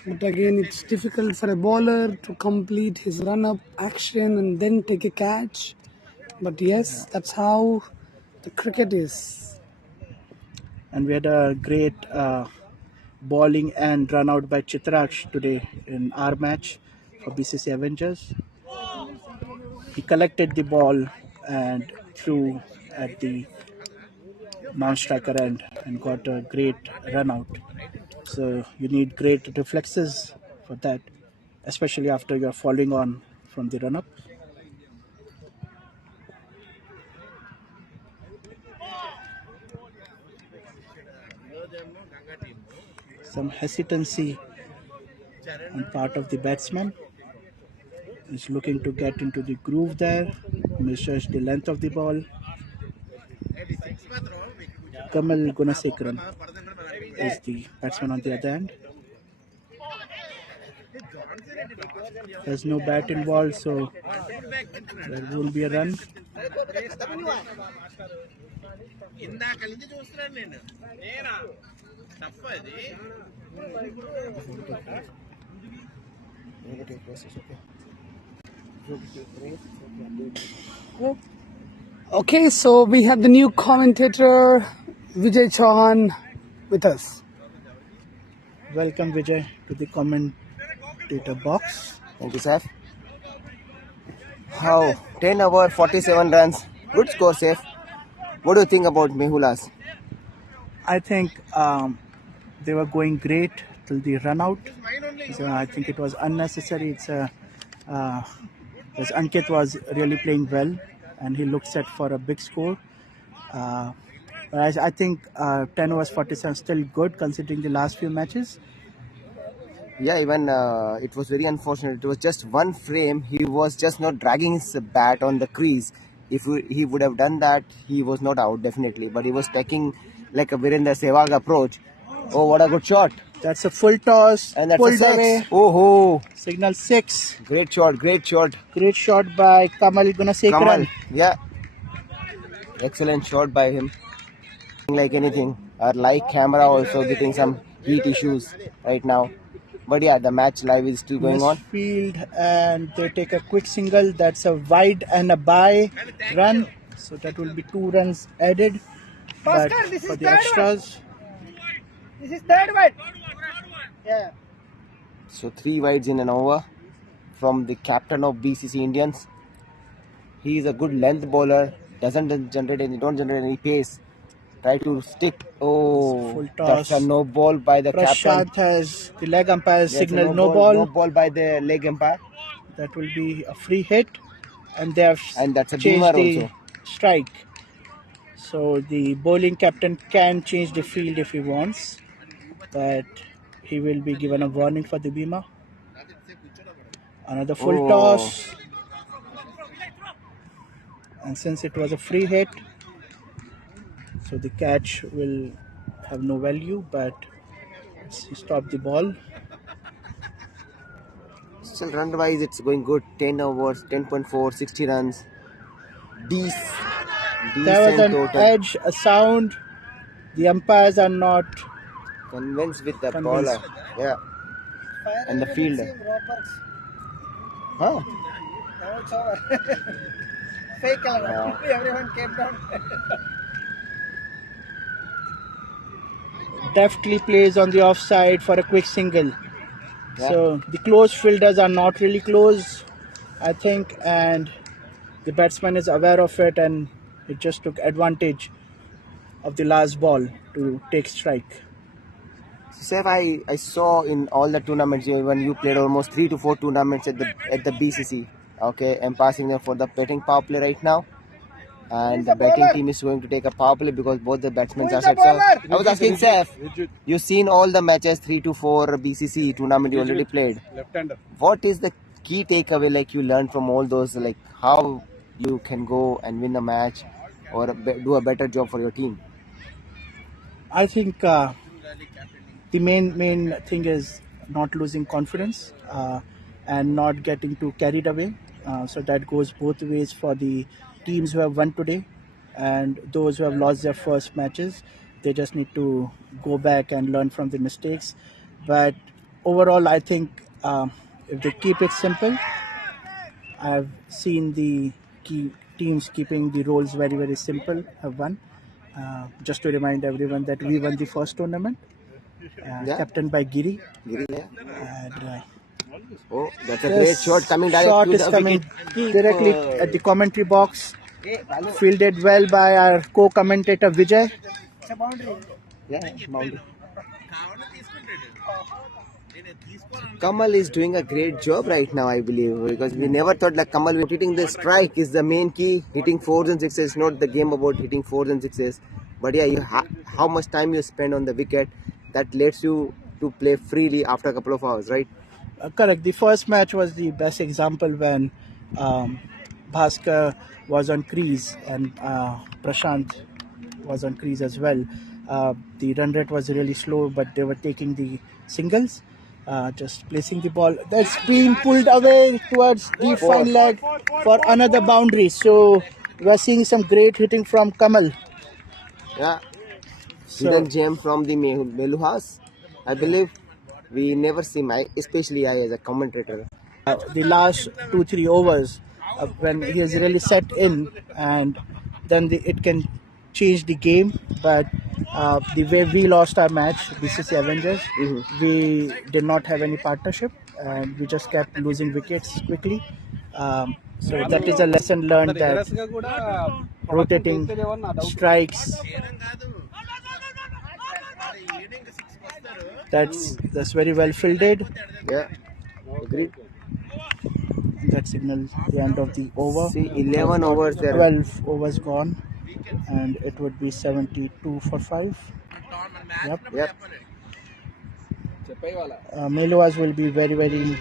But again, it's difficult for a bowler to complete his run-up action and then take a catch. But yes, that's how the cricket is. And we had a great bowling and run out by Chitraksh today in our match for BCC Avengers. He collected the ball and threw at the non-striker end and got a great run out. So you need great reflexes for that, especially after you're falling on from the run up. Some hesitancy on part of the batsman. He's looking to get into the groove there, measures the length of the ball. Kamal Gunasekharan is the batsman on the other end. There's no bat involved, so there won't be a run. Okay, so we have the new commentator Vijay Chauhan with us. Welcome, Vijay, to the commentator box. Thank you, Saif. How? 10 over 47 runs. Good score, Saif. What do you think about Meluhas? I think they were going great till the run out. So I think it was unnecessary. Because Ankit was really playing well and he looked set for a big score. But I think 10 overs 47 still good considering the last few matches. Yeah, even it was very unfortunate. It was just one frame. He was just not dragging his bat on the crease. If he would have done that, he was not out definitely. But he was taking like a Virendra Sehwag approach. Oh, what a good shot! That's a full toss. And that's pulled a six. away. Oh, Signal 6. great shot, great shot. Great shot by Kamal Gunasekharan. Kamal, yeah, excellent shot by him. Like anything, our live camera also getting some heat issues right now. But yeah, the match live is still going on. Field, and they take a quick single. That's a wide and a by run. So that will be 2 runs added. But for the extras, This is third one. Yeah. So 3 wides in an over from the captain of BCC Indians. He is a good length bowler. Don't generate any pace. Try to stick. Oh, full that's toss. a no ball by the captain. Prashant has the leg umpire Yes, signal no ball. No ball by the leg umpire. That will be a free hit, and they have And that's a changed beamer the also. strike. So the bowling captain can change the field if he wants, but he will be given a warning for the beamer. Another full Oh. toss, and since it was a free hit, so the catch will have no value, but he stopped the ball. Still run wise, it's going good. 10 overs, 10.4, 60 runs. There was Decent an total. edge, a sound. The umpires are not Convinced with the Convinced. bowler. Yeah. And the fielder. Huh? Now it's over. Fake alarm. Everyone came down. deftly plays on the offside for a quick single. Yeah. So the close fielders are not really close, I think, and the batsman is aware of it, and he just took advantage of the last ball to take strike. Saif, I saw in all the tournaments, even you played almost 3 to 4 tournaments at the BCC. Okay, I'm passing them for the batting power play right now. And the batting team is going to take a power play because both the batsmen are set. So I was asking Saif, you've seen all the matches 3 to 4 BCC tournament you already played. Left-hander. What is the key takeaway like you learned from all those, like how you can go and win a match or do a better job for your team? I think the main thing is not losing confidence and not getting too carried away. So that goes both ways for the teams who have won today. and those who have lost their first matches, they just need to go back and learn from the mistakes. But overall, I think if they keep it simple, I've seen the teams keeping the roles very, very simple have won. Just to remind everyone that we won the first tournament, Yeah. captained by Giri. Giri, yeah. And Oh, that's a great shot coming direct shot to is the coming wicket. directly at the commentary box. Fielded well by our co-commentator Vijay. Yeah, boundary. Kamal is doing a great job right now, I believe, because we never thought like Kamal hitting the strike is the main key. Hitting fours and sixes, not the game about hitting fours and sixes. But yeah, how much time you spend on the wicket, that lets you to play freely after a couple of hours, right? Correct. The first match was the best example when Bhaskar was on crease and Prashant was on crease as well. The run rate was really slow, but they were taking the singles, just placing the ball. That's being pulled away towards the fine leg for another boundary. So we are seeing some great hitting from Kamal. Yeah, So hidden gem from the Meluhas. I believe we never see especially I as a commentator. the last 2-3 overs when he is really set in, and then it can change the game. But the way we lost our match, BCC Avengers, we did not have any partnership and we just kept losing wickets quickly. So that is a lesson learned, that rotating strikes, that's very well fielded. Yeah, agreed. That signals the end of the over. See, 11 overs there. 12 overs gone, and it would be 72 for 5. Yep. Meluhas will be very, very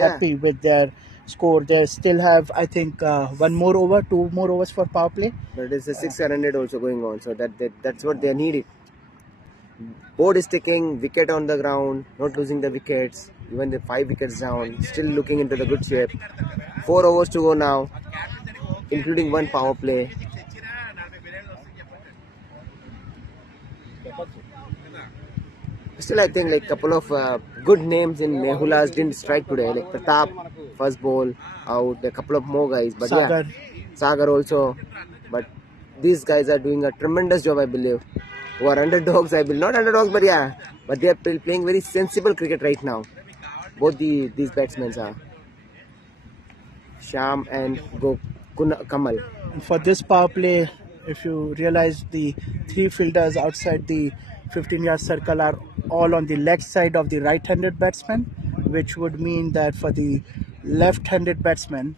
happy with their score. They still have, I think, 1 more over, 2 more overs for power play. But it's a 600 also going on, so that's what they need. Board is taking wicket on the ground, not losing the wickets. Even the 5 wickets down, still looking into the good shape. 4 overs to go now, including 1 power play. Still, I think like couple of good names in Meluhas didn't strike today. Like Pratap, first ball out. A couple of more guys, but Sagar. yeah, Sagar also. But these guys are doing a tremendous job, I believe. Who are underdogs, I believe. Not underdogs, but yeah, but they are playing very sensible cricket right now. Both these batsmen are Sham and Kamal. And for this power play, if you realize, the 3 fielders outside the 15-yard circle are all on the left side of the right-handed batsman, which would mean that for the left-handed batsman,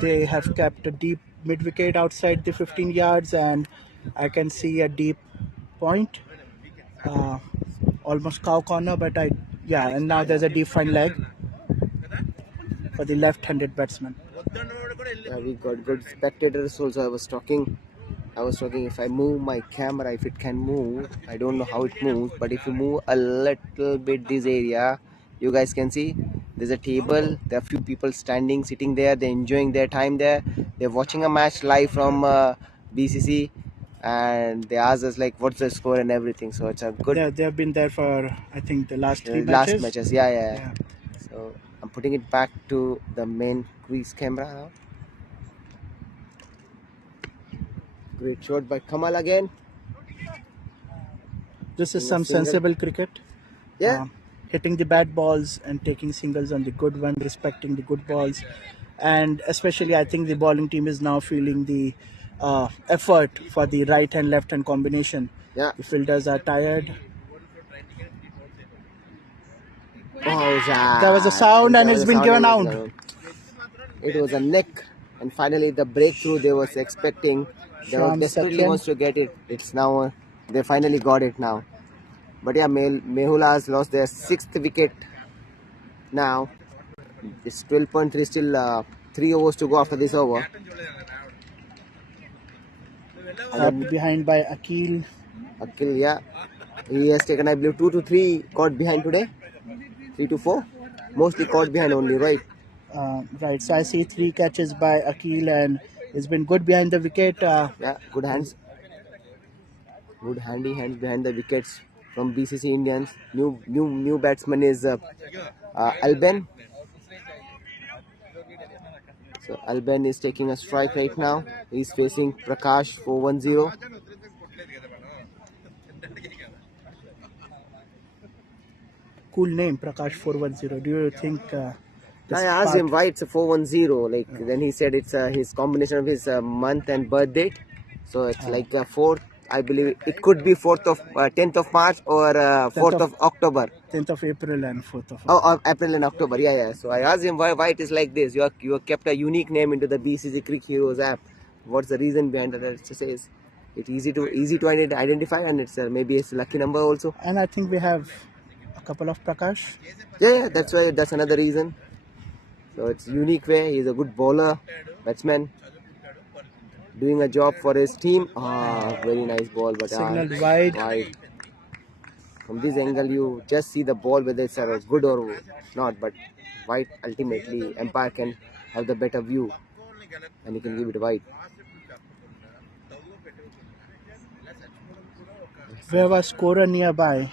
they have kept a deep mid-wicket outside the 15 yards, and I can see a deep point, almost cow corner, but and now there's a deep fine leg for the left-handed batsman. Yeah, we got good spectators also. I was talking if I move my camera, if it can move, I don't know how it moves, but if you move a little bit this area, you guys can see there's a table, there are few people sitting there, they're enjoying their time there, they're watching a match live from BCC, and they ask us like what's the score and everything. So it's a good They have been there for, I think, the last 3 last matches. matches. Yeah. So I'm putting it back to the main quiz camera now. Great shot by Kamal again. This is some sensible cricket. Yeah. Hitting the bad balls and taking singles on the good one, respecting the good balls. And especially, I think the bowling team is now feeling the effort for the right and left hand combination. Yeah. The fielders are tired. Oh, There was a sound and it's been given out. It was a neck, and finally the breakthrough they was expecting. They were Sham desperately second. wants to get it. It's now they finally got it now. But yeah, Meluhas lost their 6th wicket. Now it's 12.3, still 3 overs to go after this over. Caught behind by Akil. Akil, yeah, he has taken, I believe, 2 to 3 caught behind today. 3 to 4, mostly caught behind only, right? Right, so I see 3 catches by Akil and He's been good behind the wicket. Yeah, good hands. Good handy hands behind the wickets from BCC Indians. New batsman is Alben. So Alben is taking a strike right now. He's facing Prakash 410. Cool name, Prakash 410. Do you think this I asked part- him why it's a 410. Like then he said it's his combination of his month and birth date. So it's like 4th. I believe it could be 10th of March or 4th of October. 10th of April and 4th of Oh, April and October. Yeah. So I asked him why it is like this. You have kept a unique name into the BCC Crick Heroes app. What's the reason behind it? It just says it's easy to identify, and it's maybe it's a lucky number also. And I think we have a couple of Prakash. Yeah, that's another reason. So it's unique way. He's a good bowler, batsman, doing a job for his team. Very nice ball, but Signaled wide. From this angle, you just see the ball whether it's good or not. But wide, ultimately, umpire can have the better view, and he can give it wide. We have a scorer nearby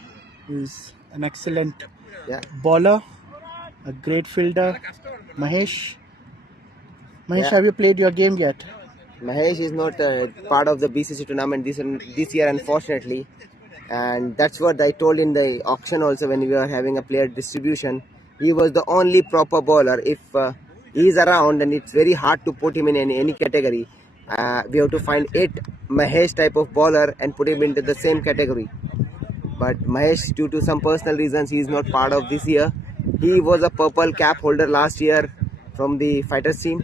who's an excellent Yeah. bowler, a great fielder, Mahesh. Mahesh, Yeah. have you played your game yet? Mahesh is not part of the BCC tournament this year, unfortunately, and that's what I told in the auction also when we were having a player distribution. He was the only proper bowler. If he is around, and it's very hard to put him in any category. We have to find 8 Mahesh type of bowler and put him into the same category. But Mahesh, due to some personal reasons, he is not part of this year. He was a purple cap holder last year from the fighters team,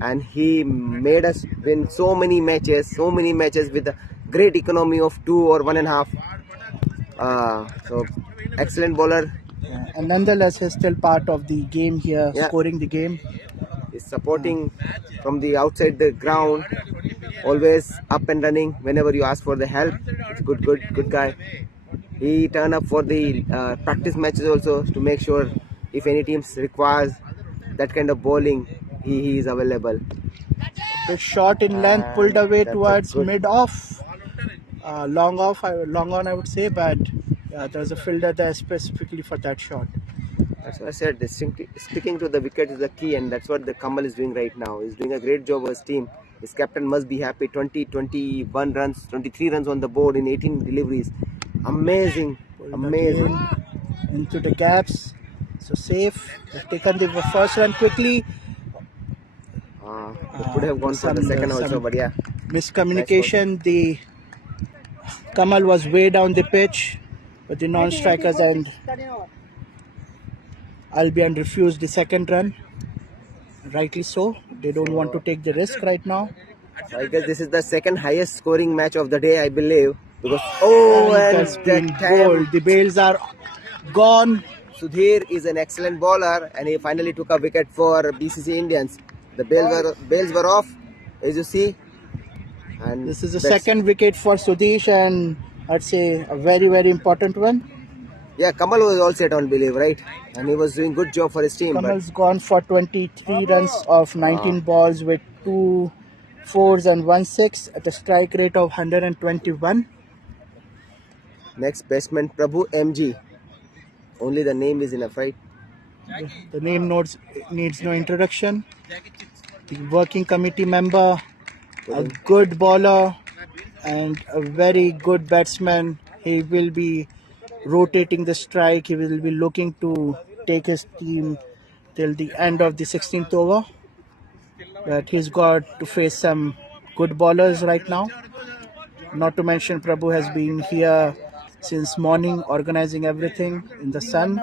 and he made us win so many matches with a great economy of 2 or 1.5. So excellent bowler. And nonetheless, he's still part of the game here, Yeah. scoring the game. Is supporting from the outside the ground, always up and running whenever you ask for the help. It's good guy. He turn up for the practice matches also to make sure if any teams requires that kind of bowling, he is available. The shot in length pulled away That's a towards good- mid off, long on I would say, but there's a fielder there specifically for that shot. That's what I said. Sticking to the wicket is the key, and that's what the Kamal is doing right now. He's doing a great job with his team. His captain must be happy. 21 runs, 23 runs on the board in 18 deliveries. Amazing. Into the gaps, so safe. They've taken the first run quickly. They could have gone for the second also, but yeah. Miscommunication. The Kamal was way down the pitch, but the non-strikers and Albion refused the second run. Rightly so. They don't want to take the risk right now. So I guess this is the second highest scoring match of the day, I believe. Because It and has been that time bowled. The bails are gone. Sudhir is an excellent bowler, and he finally took a wicket for BCC Indians. The bails were off, as you see. And This is the that's- second wicket for Sudesh, and I'd say a very, very important one. Yeah, Kamal was all set on believe, right? And he was doing good job for his team. Kamal's gone for 23 runs of 19 balls with 2 4s and 1 6 at a strike rate of 121. But next batsman, Prabhu MG. Only the name is enough, right? The name needs no introduction. The working committee member, a good bowler, and a very good batsman. He will be rotating the strike. He will be looking to take his team till the end of the 16th over. But he's got to face some good bowlers right now. Not to mention Prabhu has been here since morning organizing everything in the sun.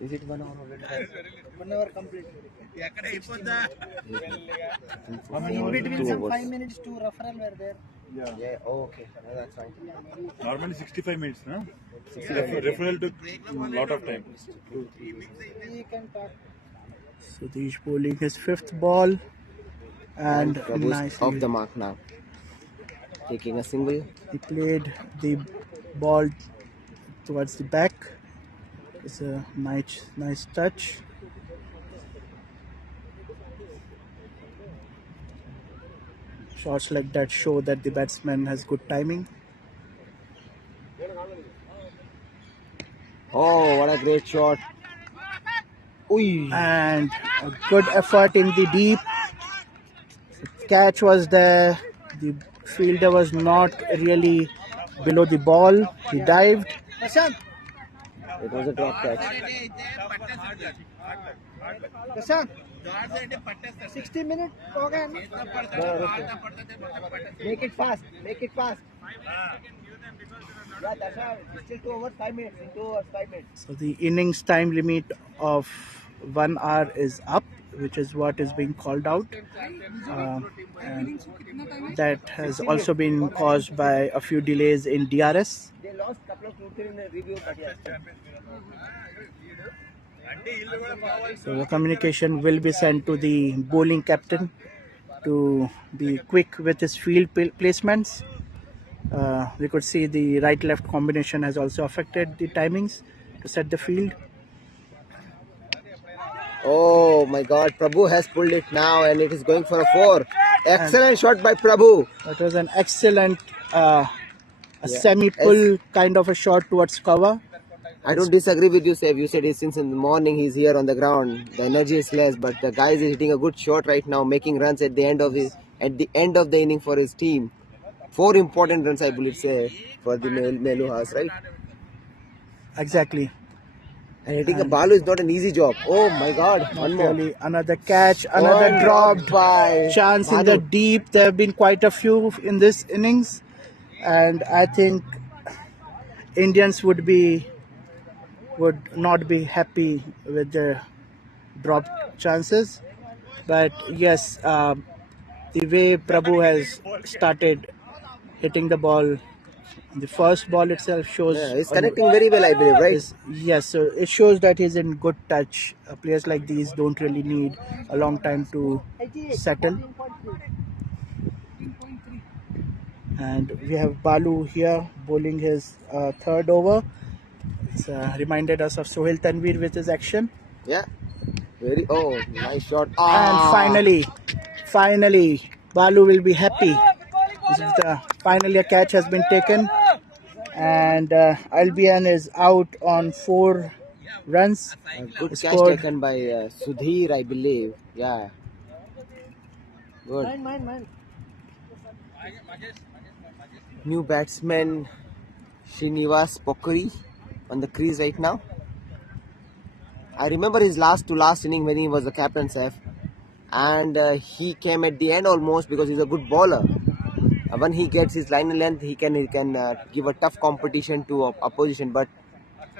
Is it 1 hour already? 1 hour complete. In Between some 5 minutes to referral were there. Yeah, okay. No, that's fine. Normally 65 minutes, no? Referral took a lot of time. We can talk. Sudesh bowling his 5th ball and Prabhu's nicely off the mark now. Taking a single. he played the ball towards the back. It's a nice touch. Shots like that show that the batsman has good timing. Oh, what a great shot. Ui. And a good effort in the deep. The catch was there. The fielder was not really below the ball. He dived. It was a drop catch. 60 minutes. Make it fast. Make it fast. Yeah, that's right. Still 2 hours, 5 minutes. In 2 hours, 5 minutes. So the innings time limit of 1 hour is up, which is what is being called out. And that has also been caused by a few delays in DRS. They lost a couple of wickets in the review, but yes. So the communication will be sent to the bowling captain to be quick with his field placements. We could see the right-left combination has also affected the timings to set the field. Oh my God, Prabhu has pulled it now and it is going for a 4. Excellent shot by Prabhu. That was an excellent semi-pull kind of a shot towards cover. I don't disagree with you, Seb. You said since in the morning he's here on the ground. The energy is less, but the guy is hitting a good shot right now, making runs at the end of the inning for his team. 4 important runs, I believe, say, for the Meluhas, right? Exactly. And hitting a ball is not an easy job. Oh my God! One more. Really, another catch, another dropped by chance in the deep. There have been quite a few in this innings, and I think Indians would not be happy with the dropped chances. But yes, the way Prabhu has started hitting the ball, the first ball itself shows. Yeah, he's connecting very well, I believe, right? Yes, so it shows that he's in good touch. Players like these don't really need a long time to settle. And we have Balu here bowling his third over. It's reminded us of Sohail Tanvir with his action. Yeah, nice shot. And finally, Balu will be happy. Finally a catch has been taken, and Albion is out on 4 runs. A good catch taken by Sudhir, I believe. Yeah. Good. New batsman Srinivas Pokuri on the crease right now. I remember his last inning when he was the captain, Sef, and he came at the end almost because he's a good bowler. When he gets his line and length, he can give a tough competition to opposition. But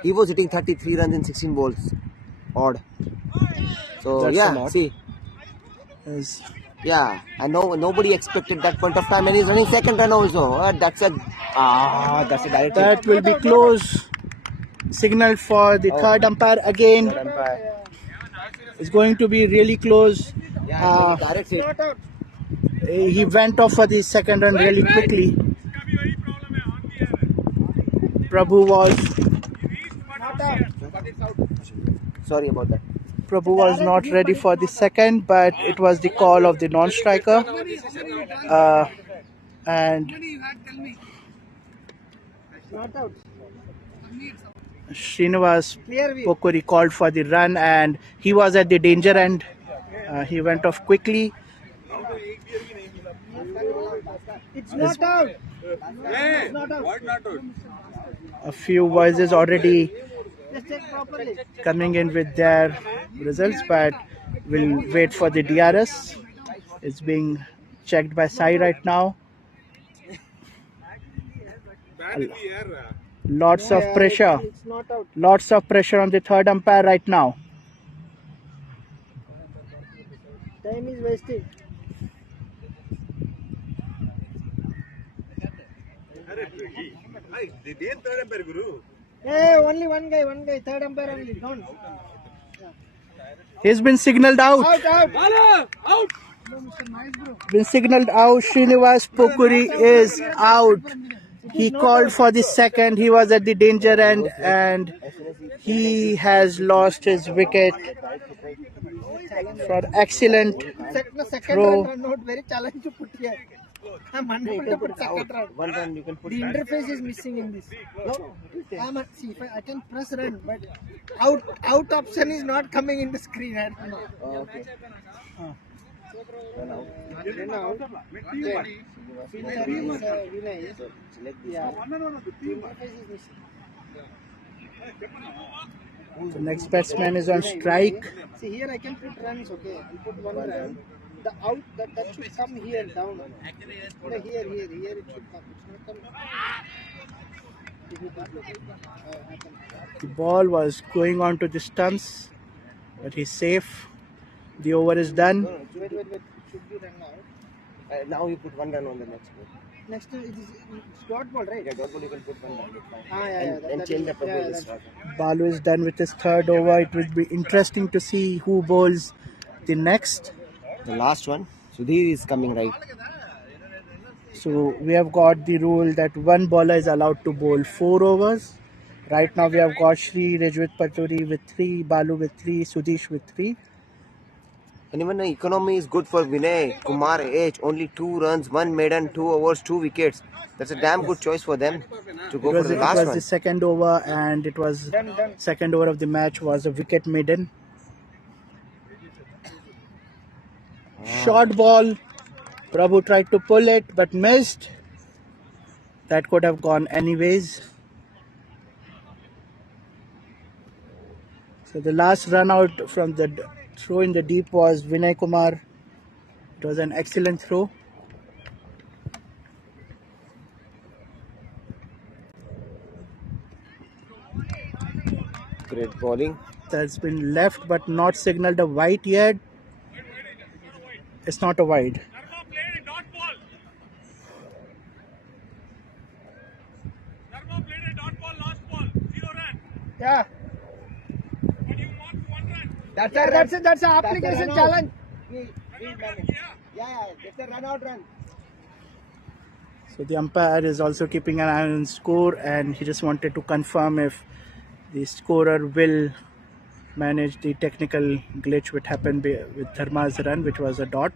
he was hitting 33 runs in 16 balls, odd. So That's yeah, see, yeah, I know nobody expected that point of time, and he's running second run also. That's a direct. That will be close. Signal for the third umpire again. It's going to be really close. Yeah, direct hit. He went off for the second run really quickly. Prabhu was Sorry about that. Prabhu was not ready for the second, but it was the call of the non-striker. And Srinivas Pokuri called for the run, and he was at the danger end. He went off quickly. It's not out. It's not out. A few voices already coming in with their results, but we'll wait for the DRS. It's being checked by Sai right now. Lots of pressure. Lots of pressure on the third umpire right now. Time is wasting. Hey, only one guy, third umpire only. Don't. He's been signaled out. Out. Been signaled out. Srinivas Pokuri is out. He called for the second. He was at the danger end and he has lost his wicket for excellent throw. Very challenge to put here. One run you can put. The interface is missing in this. No, See, if I can press run, but out option is not coming in the screen. I don't know. okay. Run out. Select this one. The next batsman is on strike. See, here I can put runs. Okay, I'll put one run. The out that should come here down. No, here it should come. It's not coming. The ball was going on to the stumps, but he's safe. The over is done. Wait. It should be run out. Now you put one run on the next ball. Next it is dot ball, right? Yeah, dot ball you can put one run. Yeah. Change the purpose. Balu is done with his third over. It will be interesting to see who bowls the next. The last one. Sudhir is coming right. So we have got the rule that one bowler is allowed to bowl 4 overs. Right now we have got Shri Rajwit Paturi with 3, Balu with 3, Sudesh with 3. And even the economy is good for Vinay Kumar H. Only 2 runs, 1 maiden, 2 overs, 2 wickets. That's a damn good choice for them to go for the last It was one. the second over, and it was second over of the match was a wicket maiden. Short ball. Prabhu tried to pull it but missed. That could have gone anyways. So the last run out from the throw in the deep was Vinay Kumar. It was an excellent throw. Great bowling. That's been left but not signaled a wide yet. It's not a wide. Dharma played a dot ball. Dharma played a dot ball last ball. 0 run. Yeah. But you want 1 run. That's an application challenge. It's a run out run. So the umpire is also keeping an eye on score, and he just wanted to confirm if the scorer will manage the technical glitch which happened with Dharma's run, which was a dot.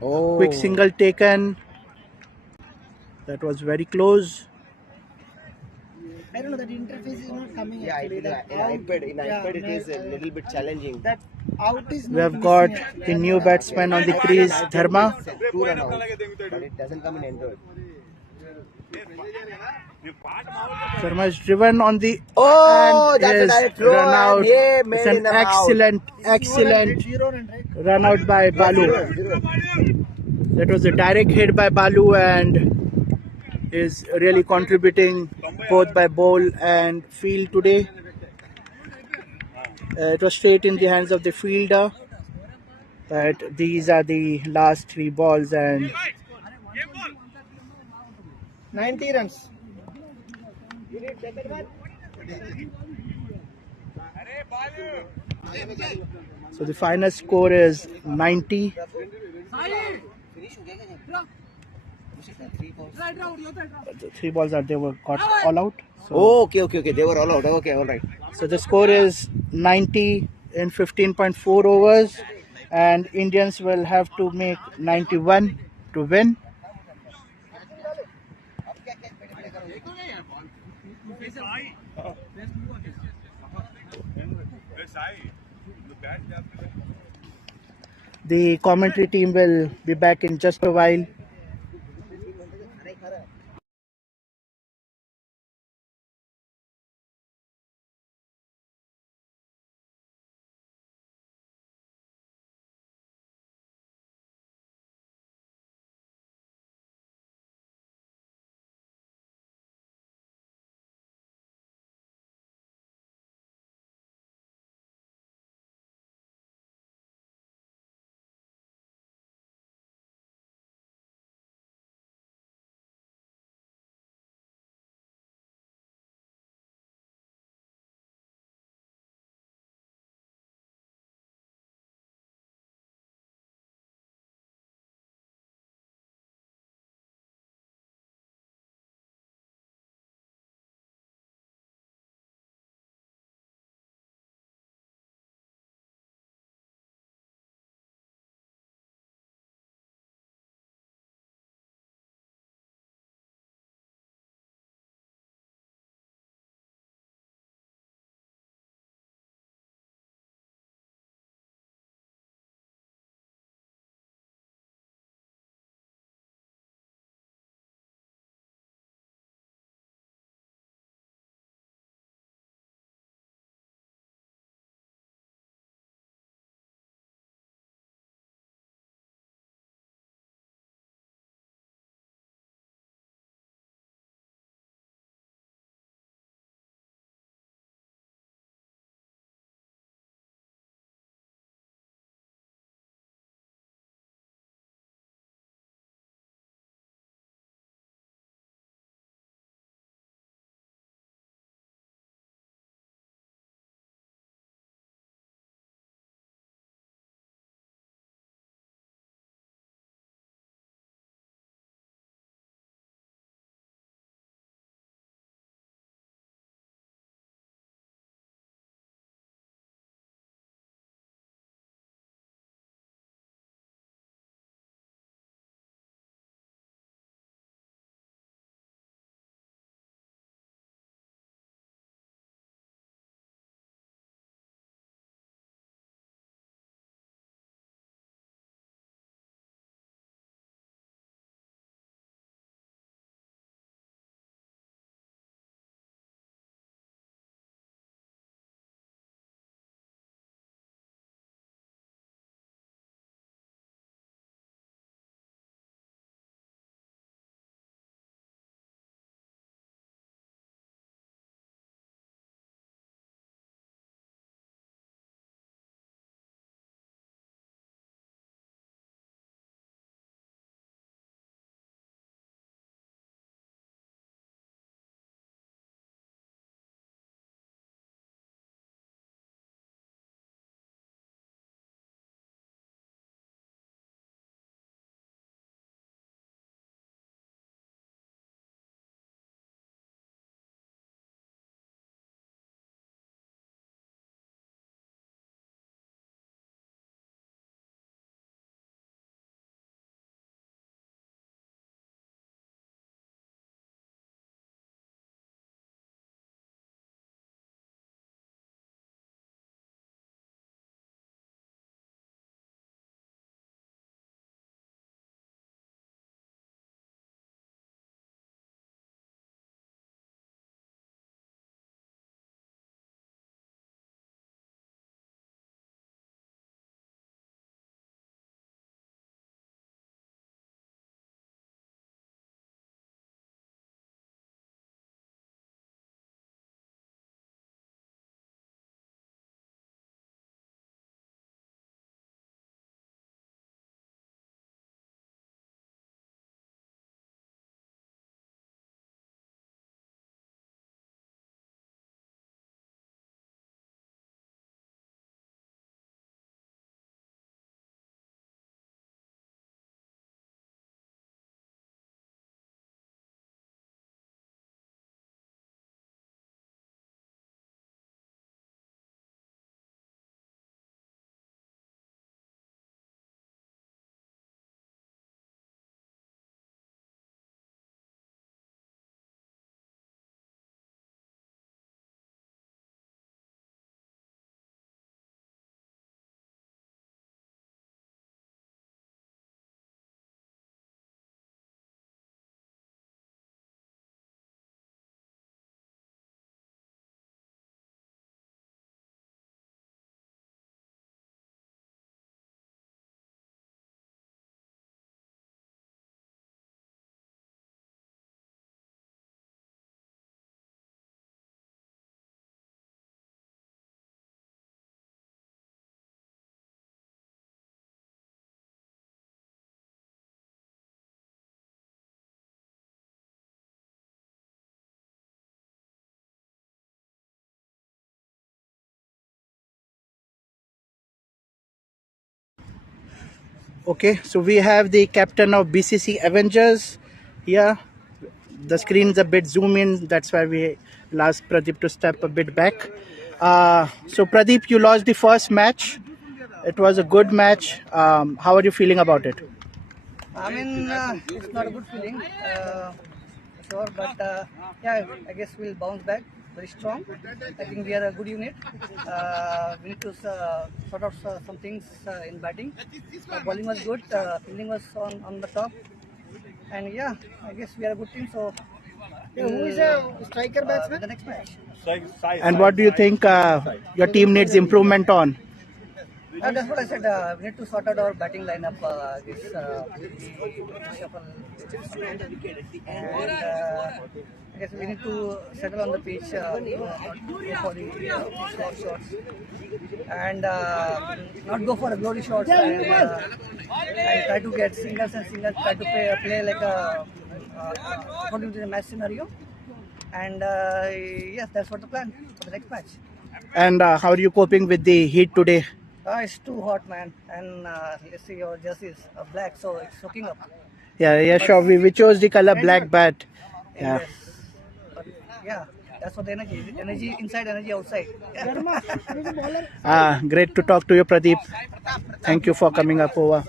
Oh. Quick single taken. That was very close. I don't know, that interface is not coming Yeah, actually. in iPad it is a little bit challenging. That out is We not have got missing actually. the new batsman on the crease, Dharma. 2 run out, but it doesn't come in entered. Dharma is driven on the Oh, and that's a is direct throw run out. and he It's made an in the mouth. excellent 0 run, right? run out by Balu. That was a direct hit by Balu and is really contributing both by bowl and field today. It was straight in the hands of the fielder, but these are the last 3 balls and 90 runs. so the final score is 90. The 3 balls are they were got all out. So, Oh, okay. They were all out. Okay, all right. so the score is 90 in 15.4 overs, and Indians will have to make 91 to win. The commentary team will be back in just a while. Okay, so we have the captain of BCC Avengers here. The screen is a bit zoom in, that's why we asked Pradeep to step a bit back. So Pradeep, you lost the first match. It was a good match. How are you feeling about it? I mean, it's not a good feeling, sure, but yeah, I guess we'll bounce back very strong. I think we are a good unit. We need to sort out some things in batting. Bowling was good, fielding was on the top, and yeah, I guess we are a good team. So, who is a striker batsman? The next match. And what do you think your team needs improvement on? That's what I said. We need to sort out our batting lineup. This shuffle. And I guess we need to settle on the pitch, not go for the short shots, and not go for the glory shots, and try to get singles and singles. Try to play like a according to the match scenario. And yes, that's what the plan for the next match. And how are you coping with the heat today? It's too hot, man, and let's see, your jersey is black, so it's soaking up. Yeah, sure. We chose the color black bat. Yeah. Yes. But yeah, that's what the energy is. Energy inside, energy outside. Great to talk to you, Pradeep. Thank you for coming up over.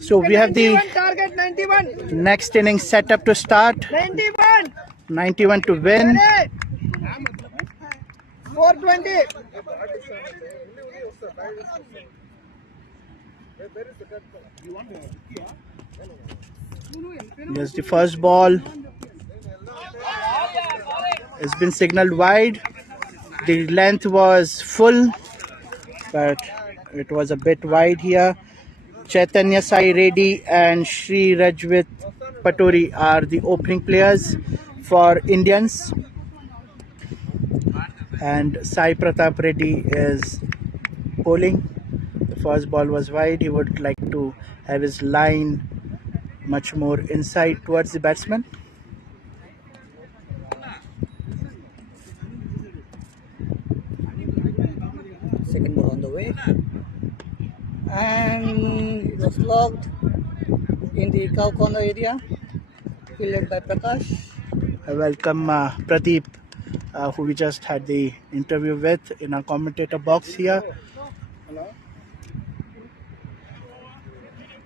So we have the Target 91. next inning set up to start. 91. 91 to win. 420. Here's the first ball. It's been signaled wide. The length was full, but it was a bit wide here. Chaitanya Sai Reddy and Sri Rajwit Paturi are the opening players for Indians. And Sai Pratap Reddy is bowling. The first ball was wide. He would like to have his line much more inside towards the batsman. Second ball on the way. And it was logged in the cow corner area, fielded by Prakash. I welcome Pradeep, who we just had the interview with in our commentator box here.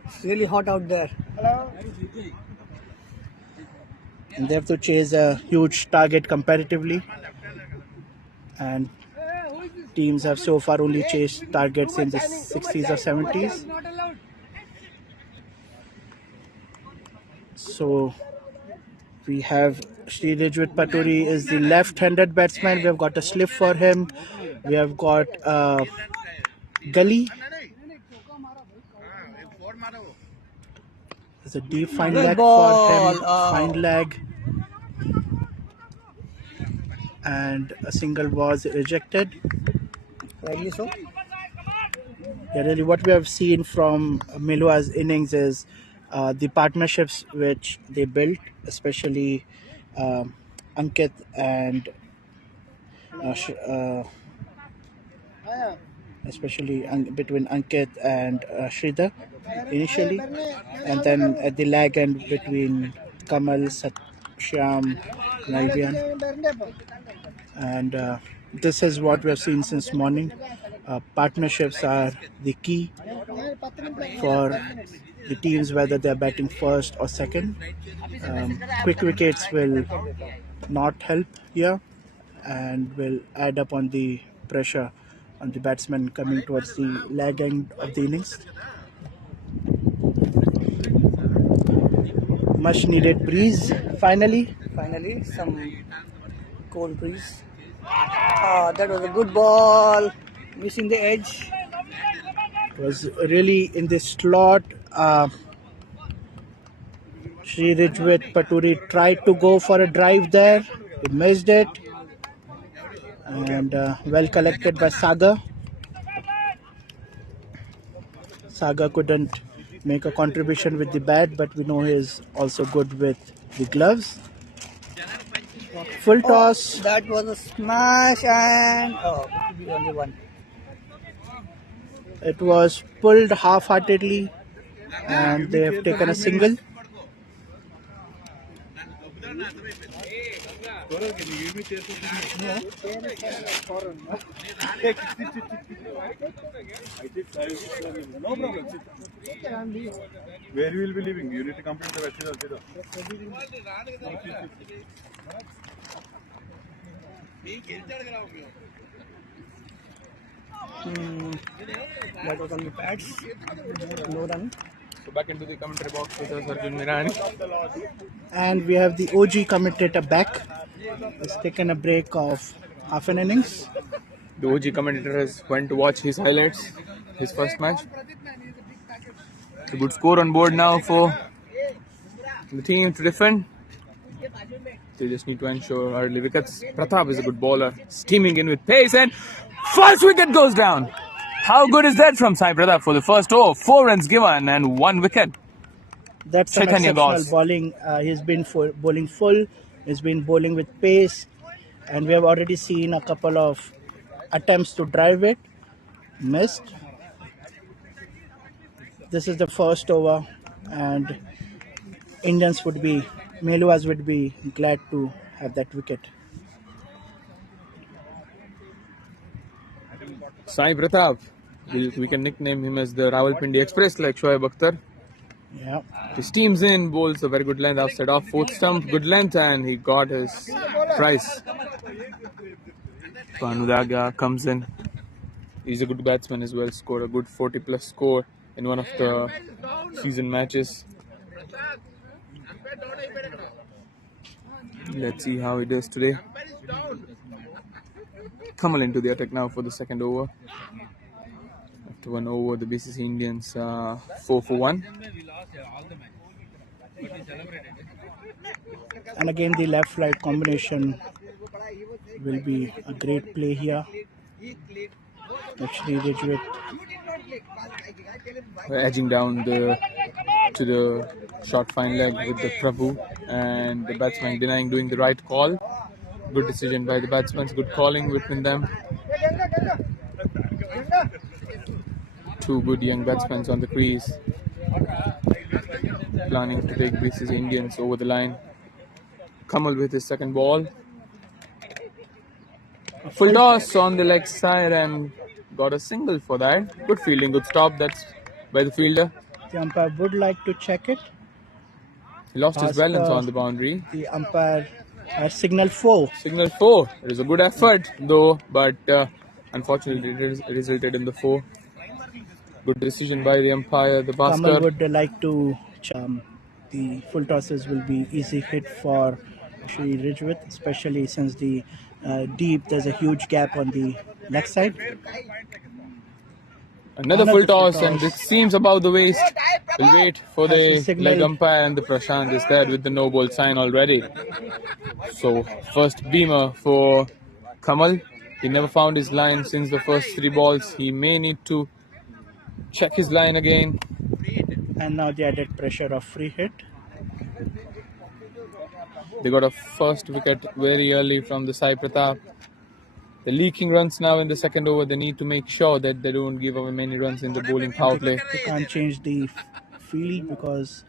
It's really hot out there. And they have to chase a huge target comparatively. And teams have so far only chased targets in the 60s or 70s. So we have Sri Rajwit Paturi is the left-handed batsman. We have got a slip for him. We have got Gully. There's a deep fine leg for him. Fine leg. And a single was rejected. Rightly so. Yeah, really what we have seen from Meluhas innings is the partnerships which they built, especially Ankit and especially between Ankit and Sridhar initially, and then at the lag end between Kamal, Shyam, Naivian. And this is what we have seen since morning. Partnerships are the key for the teams, whether they're batting first or second. Quick wickets will not help here and will add up on the pressure on the batsman coming towards the lag end of the innings. Much needed breeze finally. Finally, some cold breeze. That was a good ball, missing the edge. It was really in the slot. Sri Rajwit Paturi tried to go for a drive there. He missed it. And well collected by Saga. Saga couldn't make a contribution with the bat, but we know he is also good with the gloves. Full toss. That was a smash and it will be only one. It was pulled half-heartedly, and they have taken a single. No problem. Where you will be living? You need to complete the vaccine also. That was on the pads. No run. So back into the commentary box with us, Arjun Mirani. And we have the OG commentator back. He's taken a break of half an innings. The OG commentator has went to watch his highlights, his first match. A good score on board now for the team to defend. They just need to ensure early wickets. Pratap is a good bowler, steaming in with pace, and first wicket goes down. How good is that from Sai Pratap for the first over? 4 runs given and 1 wicket. That's some Chaitanya exceptional Gauss. bowling. He's been bowling full. He's been bowling with pace, and we have already seen a couple of attempts to drive it. Missed. This is the first over, and Meluhas would be glad to have that wicket. Sai Pratap, we can nickname him as the Rawalpindi Express like Shoaib Akhtar. Yeah. He steams in, bowls a very good length outside off, 4th stump, good length, and he got his prize. Panudaga comes in. He's a good batsman as well, scored a good 40 plus score in one of the season matches. Let's see how he does today. Kamal into the attack now for the second over. After 1 over, the BCC Indians 4 for 1. And again, the left-right combination will be a great play here. Actually, Ridgewith Edging down to the short fine leg with the Prabhu, and the batsman denying doing the right call. Good decision by the batsmen, good calling between them. 2 good young batsmen on the crease, planning to take BCC Indians over the line. Kamal with his second ball. Full toss on the leg side and got a single for that. Good fielding, good stop. That's by the fielder. The umpire would like to check it. He lost his balance on the boundary. The umpire has signal 4. Signal 4. It is a good effort though, but unfortunately it resulted in the 4. Good decision by the umpire, the Kamal Bhaskar. would like to the full tosses will be easy hit for Shri Ridgewith, especially since the deep, there's a huge gap on the left side. Another full toss, and it seems about the waist. We'll wait for the leg umpire, and the Prashant is there with the no ball sign already. So first beamer for Kamal. He never found his line since the first 3 balls. He may need to check his line again. And now the added pressure of free hit. They got a first wicket very early from the Sai Pratap. The leaking runs now in the second over. They need to make sure that they don't give away many runs in the bowling power play. They can't change the field because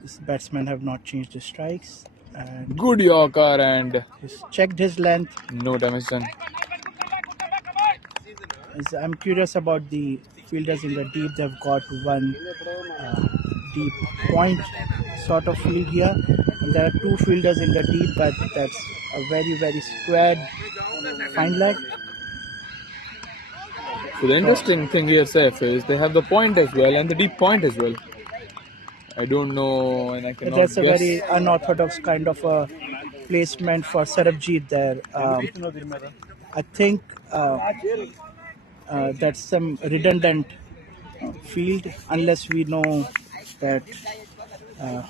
this batsmen have not changed the strikes. And Good Yorker and he's checked his length. no damage done. I'm curious about the fielders in the deep. They've got one deep point sort of field here. And there are 2 fielders in the deep, but that's a very, very squared fine leg. So the interesting thing here, Saif, is they have the point as well and the deep point as well. I don't know, and I cannot That's a guess. very unorthodox kind of a placement for Sarabjit there. I think that's some redundant field, unless we know that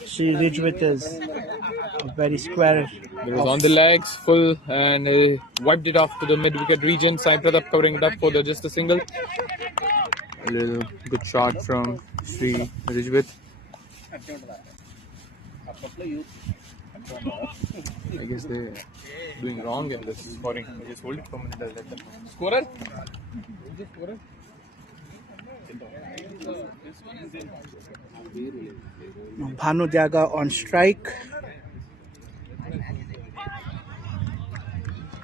Sri Ridgewith is very square. It was on the legs, full, and wiped it off to the mid-wicket region. Sai Pratap covering it up for just a single. A little good shot from Sri Ridgewith. I guess they're doing wrong in this scoring. I just hold it for a minute. I'll let them know. Scorer? Bhanu Diaga on strike.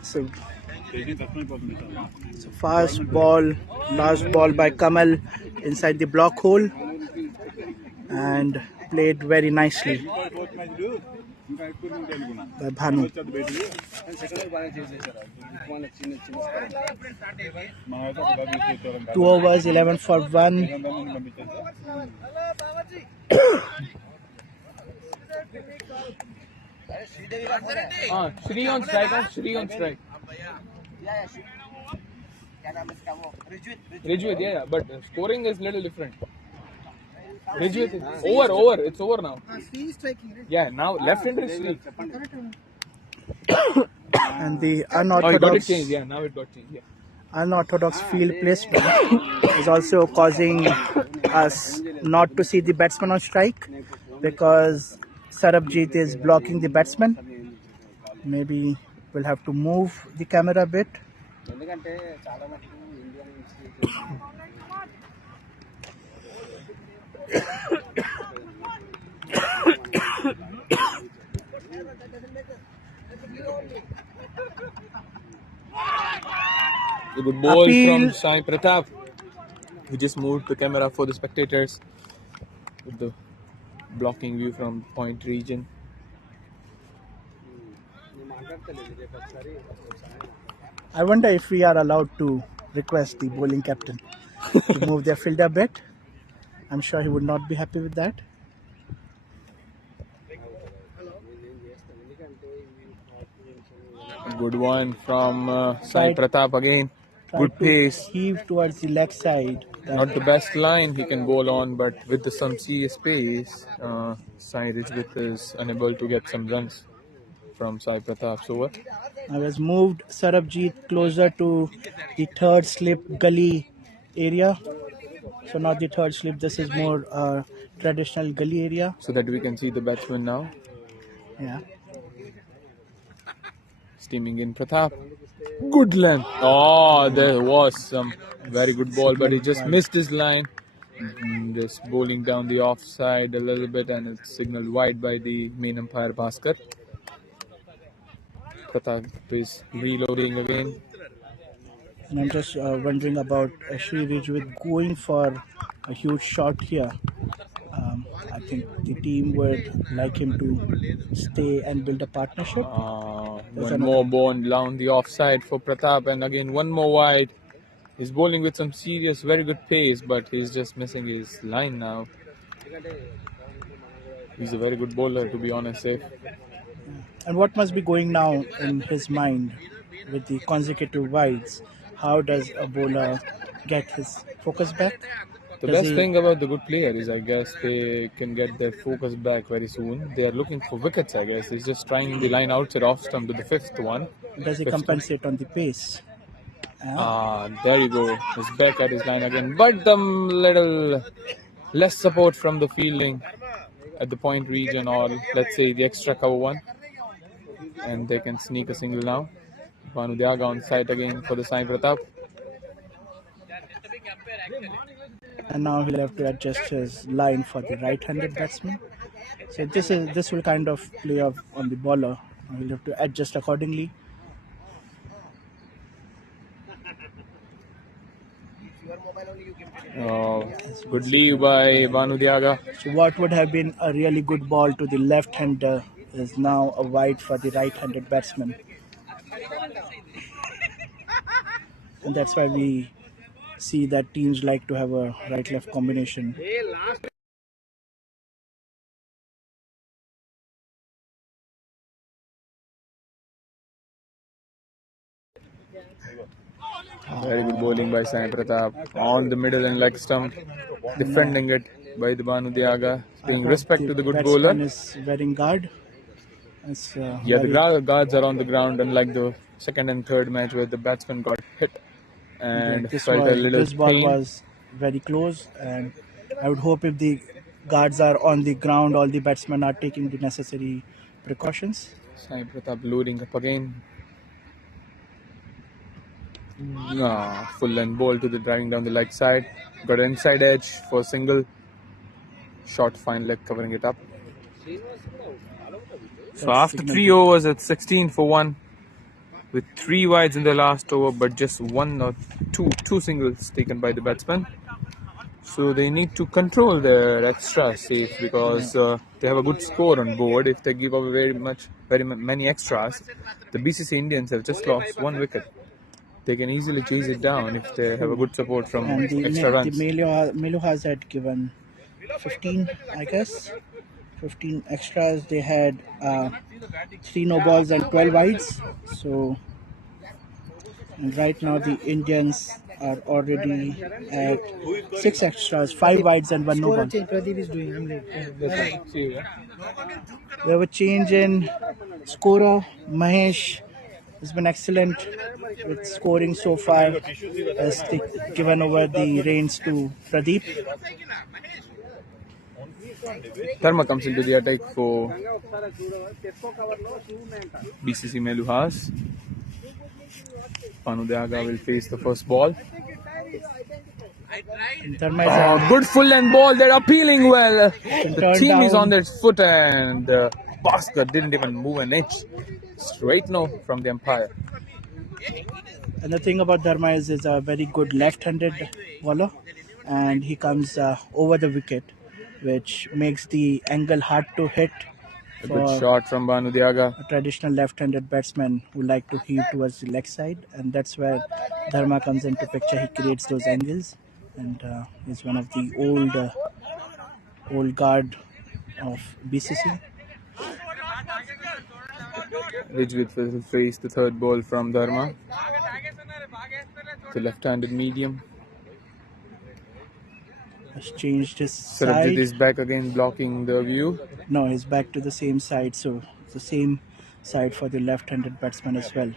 So fast ball, last ball by Kamal inside the block hole and played very nicely by Bhanu. 2 overs, 11 for 1. Shri on strike, Shri on strike. Rijwit, yeah, but scoring is little different. Rijwit, over, it's over now. Yeah, now left-hander is Shri. And the Oh, he got it unorthodox, changed, yeah, now it got changed, yeah. unorthodox field placement is also causing us not to see the batsman on strike because Sarabjit is blocking the batsman. Maybe we'll have to move the camera a bit. A good ball Appeal. from Sai Pratap. He just moved the camera for the spectators with the blocking view from point region. I wonder if we are allowed to request the bowling captain to move their field a bit. I'm sure he would not be happy with that. Good one from Sai Right. Pratap again. Good Tried to pace. heave towards the leg side. Not the best line he can bowl on, but with some serious pace, Sai Rijwit is unable to get some runs from Sai Pratap's over. I was moved Sarabjit closer to the third slip gully area. So not the third slip, this is more traditional gully area. So that we can see the batsman now. Yeah. Steaming in Pratap. Good length. Oh, there was some very good ball, but he just missed his line. Just bowling down the offside a little bit, and it's signaled wide by the main umpire Bhaskar. Pratap is reloading again. And I'm just wondering about Shri Rijwit going for a huge shot here. I think the team would like him to stay and build a partnership. One more ball down the offside for Pratap, and again one more wide. He's bowling with some serious, very good pace, but he's just missing his line now. He's a very good bowler, to be honest. And what must be going now in his mind with the consecutive wides? How does a bowler get his focus back? The Does best he- thing about the good player is, I guess, they can get their focus back very soon. They are looking for wickets, I guess. He's just trying the line outside off stump to the fifth one. Does he Fifth compensate on the pace? There you go. He's back at his line again. But the little less support from the fielding at the point region, or let's say the extra cover one. And they can sneak a single now. Bhanu Diaga on side again for the Sai Pratap. And now he'll have to adjust his line for the right-handed batsman. So this will kind of play off on the bowler. He'll have to adjust accordingly. Good leave by Bhanu Diaga. So what would have been a really good ball to the left-hander is now a wide for the right-handed batsman. And that's why we see that teams like to have a right-left combination. Very good bowling by Sai Pratap on the middle and leg stump, defending it by the Bhanu Diaga, paying respect to the good batsman bowler. is wearing guard. Yeah, the guards are on the ground, unlike the second and third match where the batsman got hit and this felt a little ball pain. was very close, and I would hope if the guards are on the ground, all the batsmen are taking the necessary precautions. Sai Pratap loading up again. Full and ball to the driving down the leg side. Got an inside edge for single. Short fine leg covering it up. So after 3 overs, it's 16 for 1 with 3 wides in the last over, but just one or two singles taken by the batsman. So they need to control their extra saves because they have a good score on board. If they give up very many extras, the BCC Indians have just lost 1 wicket. They can easily chase it down if they have a good support from extra runs. The Meluhas had given 15, I guess. 15 extras. They had 3 no balls and 12 wides. So and right now the Indians are already at 6 extras, 5 wides and 1 no ball. We have a change in scorer. Mahesh has been excellent with scoring so far. Has given over the reins to Pradeep. Dharma comes into the attack for BCC Meluhas. Panudaga will face the first ball. Good full and ball. They're appealing well. The team is on their foot and Bhaskar didn't even move an inch. Straight no from the umpire. And the thing about Dharma is he's a very good left-handed bowler, and he comes over the wicket, which makes the angle hard to hit. A good shot from Banu Diaga. A traditional left-handed batsman who like to heave towards the leg side, and that's where Dharma comes into picture. He creates those angles, and is one of the old guard of BCC. Ridgewith will face the third ball from Dharma. The left-handed medium. Has changed his Sarabjit side. is back again blocking the view. No, he's back to the same side, so it's the same side for the left-handed batsman as well.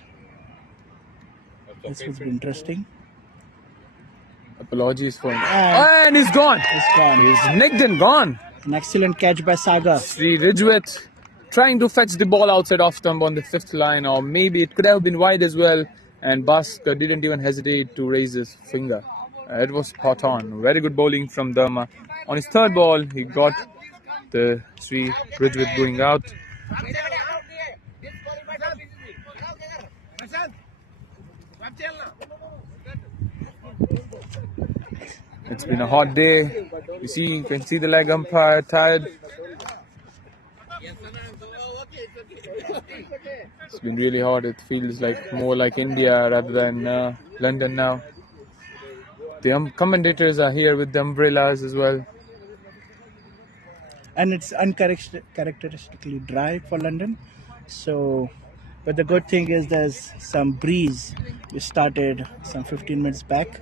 This would be interesting. Apologies for him. And he's gone. He's gone. He's nicked and gone. An excellent catch by Saga. Sri Ridgewith trying to fetch the ball outside off stump on the 5th line, or maybe it could have been wide as well, and Bhaskar didn't even hesitate to raise his finger. It was spot on. Very good bowling from Dharma. On his third ball, he got the Sri Ridgewith going out. It's been a hot day. You can see the leg umpire tired. It's been really hot. It feels like more like India rather than London now. The commentators are here with the umbrellas as well. And it's uncharacteristically dry for London. So, but the good thing is there's some breeze. We started some 15 minutes back,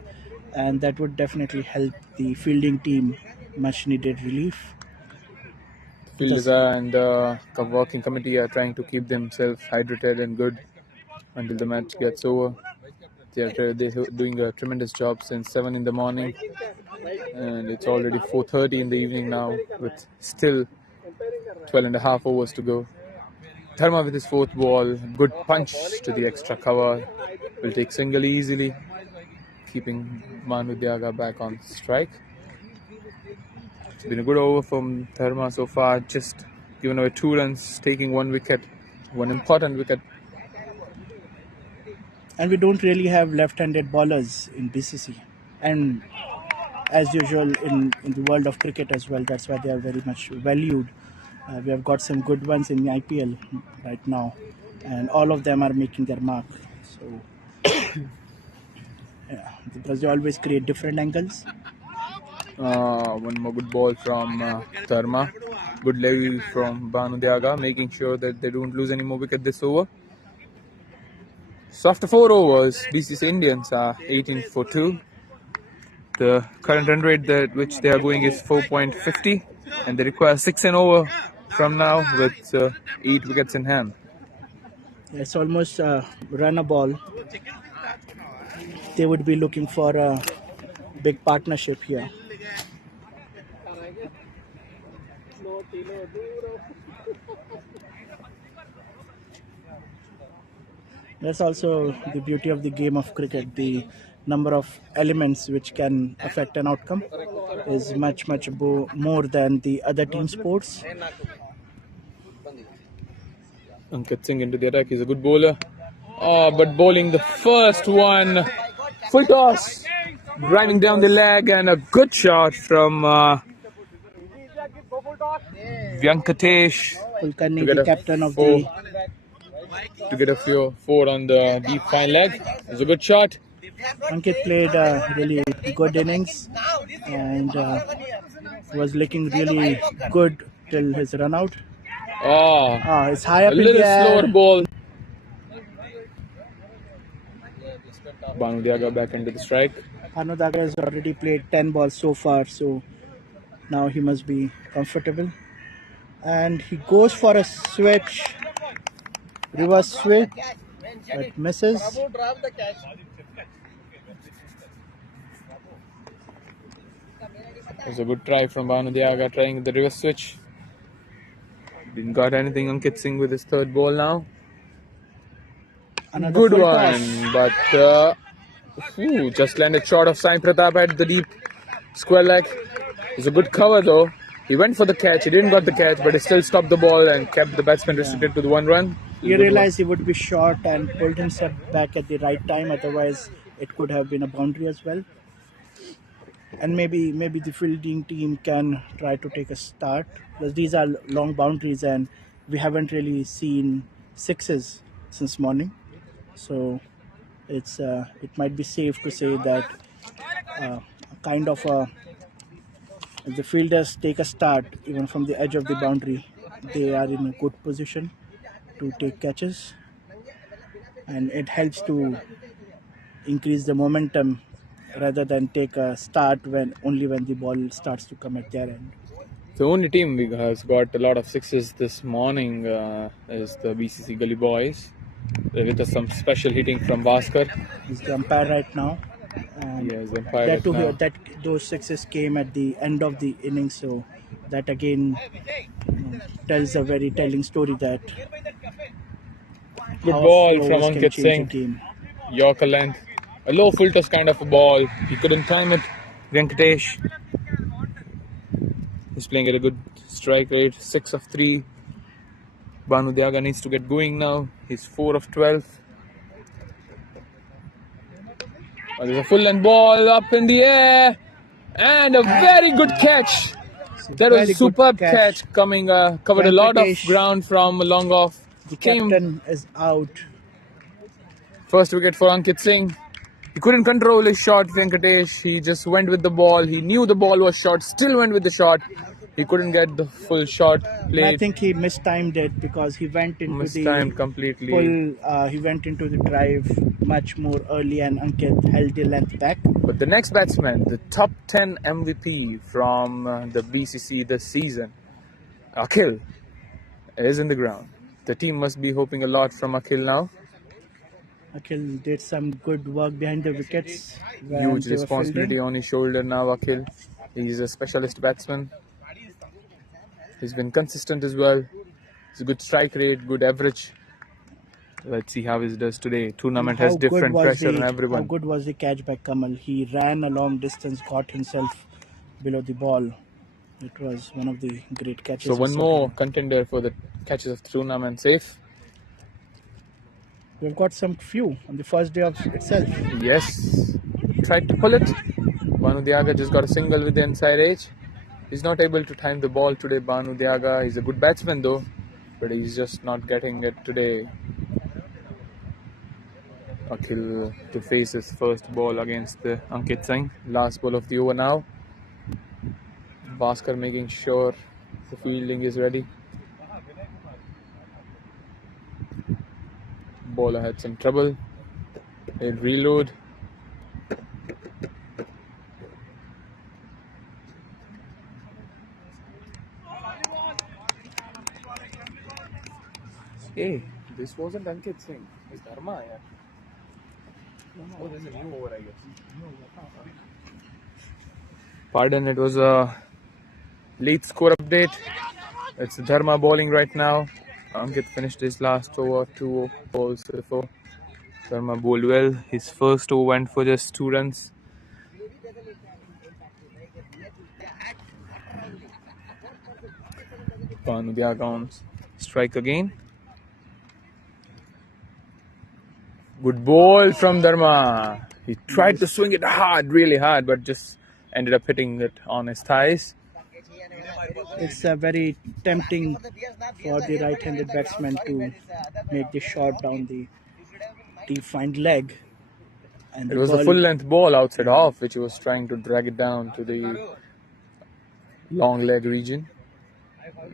and that would definitely help the fielding team. Much needed relief. Fielders and the working committee are trying to keep themselves hydrated and good until the match gets over. They're doing a tremendous job since 7 in the morning, and it's already 4:30 in the evening now with still 12 and a half overs to go. Dharma with his 4th ball, good punch to the extra cover, will take single easily, keeping Manu Diaga back on strike. It's been a good over from Dharma so far, just given away 2 runs, taking 1 wicket, 1 important wicket. And we don't really have left-handed bowlers in BCC. And as usual in the world of cricket as well, that's why they are very much valued. We have got some good ones in the IPL right now, and all of them are making their mark. So, yeah, because they always create different angles. One more good ball from Dharma. Good level from Banu Diaga, making sure that they don't lose any more wicket this over. So after 4 overs, BCC Indians are 18 for 2. The current run rate at which they are going is 4.50, and they require 6 and over from now with 8 wickets in hand. It's almost run a ball. They would be looking for a big partnership here. That's also the beauty of the game of cricket. The number of elements which can affect an outcome is much more than the other team sports. Ankit Singh into the attack. He's a good bowler. But bowling the first one. Full toss. Driving down the leg and a good shot from Venkatesh Kulkarni, to get the a captain of four, the to get a four on the deep fine leg. It's a good shot. Ankit played a really good innings and was looking really good till his run out. It's high up A in little the air. slower ball. Banu Diaga back into the strike. Banu Diaga has already played 10 balls so far, so now he must be comfortable. And he goes for a switch, reverse switch, but misses. It was a good try from Banu Diaga trying the reverse switch. Didn't got anything. Ankit Singh with his third ball now. Another Good full one, toss. but just landed short of Sai Pratap at the deep square leg. It's a good cover though. He went for the catch. He didn't got the catch, but he still stopped the ball and kept the batsman restricted to the 1 run. He realized he would be short and pulled himself back at the right time. Otherwise, it could have been a boundary as well. And maybe the fielding team can try to take a start, because these are long boundaries and we haven't really seen sixes since morning. So it might be safe to say that if the fielders take a start even from the edge of the boundary, they are in a good position to take catches, and it helps to increase the momentum rather than take a start when the ball starts to come at their end. The only team who has got a lot of sixes this morning is the BCC Gully Boys, with some special hitting from Bhaskar. He's the umpire right now. And yes, the umpire right now. Those sixes came at the end of the innings, so that again tells a very telling story that good ball from Ankit Singh. Yorker length. A low full toss kind of a ball. He couldn't time it. Venkatesh is playing at a good strike rate. 6 of 3. Banu Diaga needs to get going now. He's 4 of 12. There's a full length ball up in the air. And a very good catch. That was a superb catch coming. Covered a lot of ground from long off. The captain is out. First wicket for Ankit Singh. He couldn't control his shot, Venkatesh. He just went with the ball. He knew the ball was short, still went with the shot. He couldn't get the full shot played. I think he mistimed it because he went into completely. He went into the drive much more early, and Ankit held the length back. But the next batsman, the top 10 MVP from the BCC this season, Akhil, is in the ground. The team must be hoping a lot from Akhil now. Akhil did some good work behind the wickets. Huge responsibility on his shoulder now, Akhil. He's a specialist batsman. He's been consistent as well. It's a good strike rate, good average. Let's see how he does today. Tournament has different pressure on everyone. How good was the catch by Kamal? He ran a long distance, got himself below the ball. It was one of the great catches. So one more contender for the catches of the tournament. Safe? We've got some few on the first day of itself. Yes. Tried to pull it. Banu Diaga just got a single with the inside edge. He's not able to time the ball today, Banu Diaga. He's a good batsman though, but he's just not getting it today. Akhil to face his first ball against Ankit Singh. Last ball of the over now. Bhaskar making sure the fielding is ready. Bowler had some trouble. He'll reload. Hey, this wasn't Ankit Singh. It's Dharma. Yeah. Oh, there's a new over, I guess. Pardon, it was a late score update. It's Dharma bowling right now. Ankit finished his last over, 2 balls before. Sharma bowled well. His first over went for just 2 runs. Banudia on strike again. Good ball from Dharma. He tried to swing it hard, really hard, but just ended up hitting it on his thighs. It's very tempting for the right-handed batsman to make the shot down the defined leg. And It the was a ball, full length ball outside off, which he was trying to drag it down to the long leg region.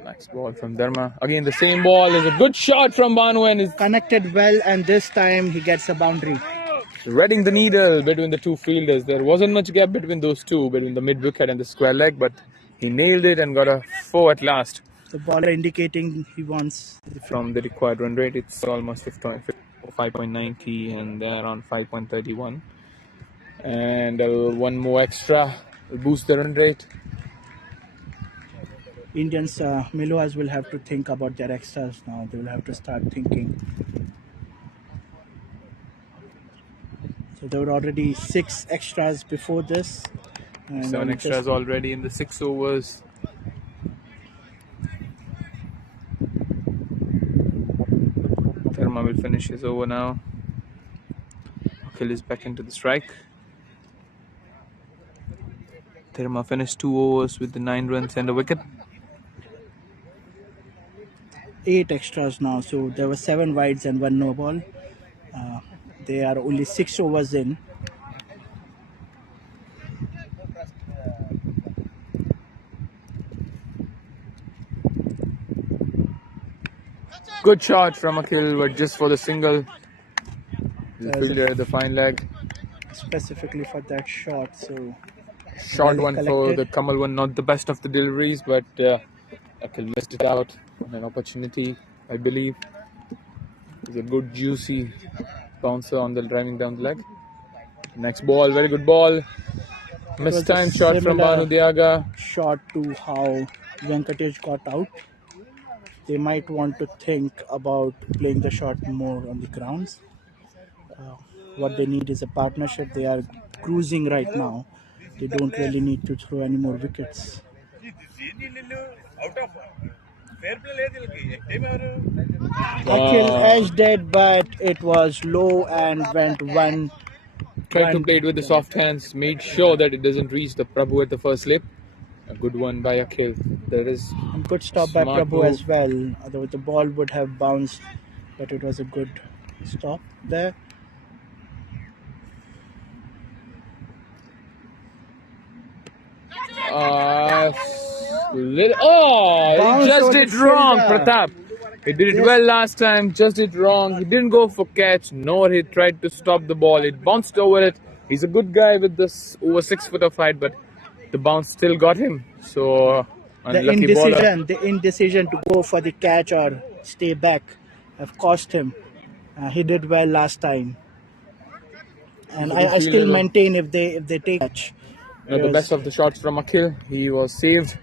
Nice ball from Dharma. Again, the same ball is a good shot from Banu and is connected well, and this time he gets a boundary. threading the needle between the two fielders. There wasn't much gap between those two, between the mid wicket and the square leg, but he nailed it and got a 4 at last. The bowler indicating he wants From the required run rate, it's almost 5.90 and they're on 5.31. And one more extra will boost the run rate. Indians, Meluhas will have to think about their extras now. They will have to start thinking. So there were already 6 extras before this. And 7 extras already in the 6 overs. Dharma will finish his over now. Akhil is back into the strike. Dharma finished 2 overs with the 9 runs and a wicket. 8 extras now, so there were 7 wides and 1 no ball. They are only 6 overs in. Good shot from Akhil, but just for the single. The fielder at the fine leg. Specifically for that shot, so Short one for the Kamal one, not the best of the deliveries, but Akhil missed it out on an opportunity, I believe. It's a good juicy bouncer on the driving down the leg. Next ball, very good ball. Mistimed shot from Banu Diaga. Shot to how Venkatesh got out. They might want to think about playing the shot more on the grounds. What they need is a partnership. They are cruising right now. They don't really need to throw any more wickets. Akhil edged it, but it was low and went one. Tried to play it with the soft hands, made sure that it doesn't reach the Prabhu at the first slip. A good one by Akhil. There is a good stop by Prabhu as well. Otherwise the ball would have bounced, but it was a good stop there. He just did wrong, Pratap. He did it well last time, just did wrong. He didn't go for catch, nor he tried to stop the ball. It bounced over it. He's a good guy with this over 6 foot of height, but the bounce still got him. So the indecision to go for the catch or stay back have cost him. He did well last time, and I still maintain if they take catch. The best of the shots from Akhil. He was saved.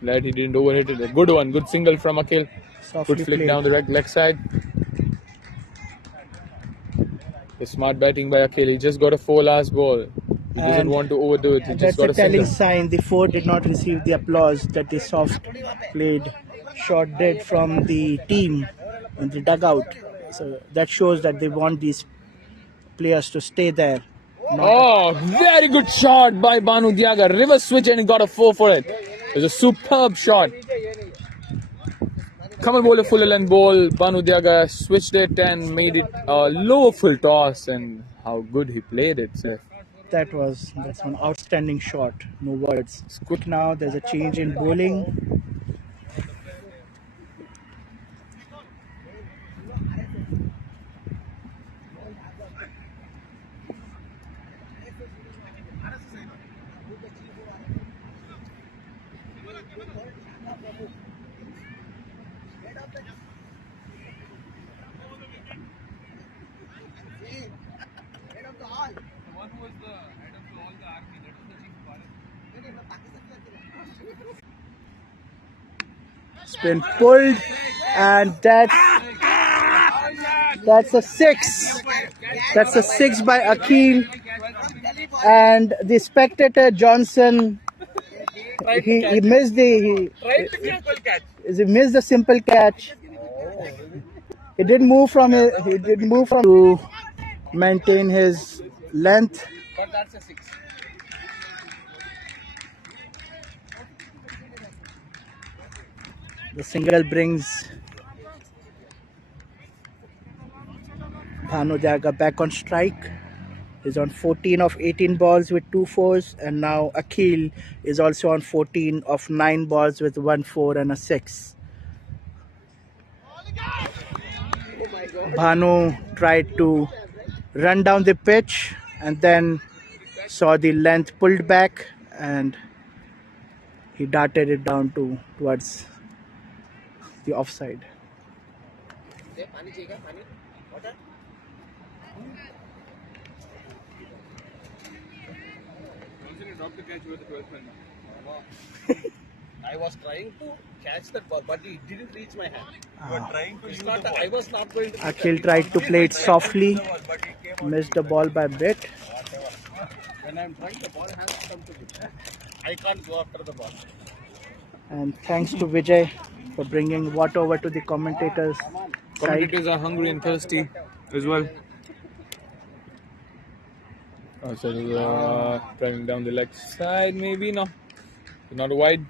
Glad he didn't overhit it. A good one, good single from Akhil. Softly good flick played down the leg side. The smart batting by Akhil. He just got a 4 last ball. He doesn't want to overdo it. He just got a single. That's a telling sign. The 4 did not receive the applause that the soft played shot did from the team in the dugout. So that shows that they want these players to stay there. Very good shot by Banu Diaga. Reverse switch and he got a 4 for it. It was a superb shot. Kamal bowled a full length ball. Banu Diaga switched it and made it a low full toss. And how good he played it, sir. That's an outstanding shot. No words. It's quick now. There's a change in bowling. It's been pulled, and that's a 6. That's a 6 by Akhil. And the spectator Johnson, he missed he missed the simple catch. He didn't move from to maintain his length. The single brings Bhanu Jaga back on strike. He's on 14 of 18 balls with 2 fours, and now Akhil is also on 14 of 9 balls with 1 4 and a 6. Bhanu tried to run down the pitch and then saw the length pulled back, and he darted it down towards the offside. I was trying to catch that ball, but it didn't reach my hand. You were trying to use the ball. I was not going to. Akhil tried to play it softly, missed the ball by a bit. When I'm trying, the ball has to come to me. I can't go after the ball. And thanks to Vijay for bringing water over to the commentators' side. Commentators are hungry and thirsty as well. Oh, so driving down the leg side, maybe no, not wide.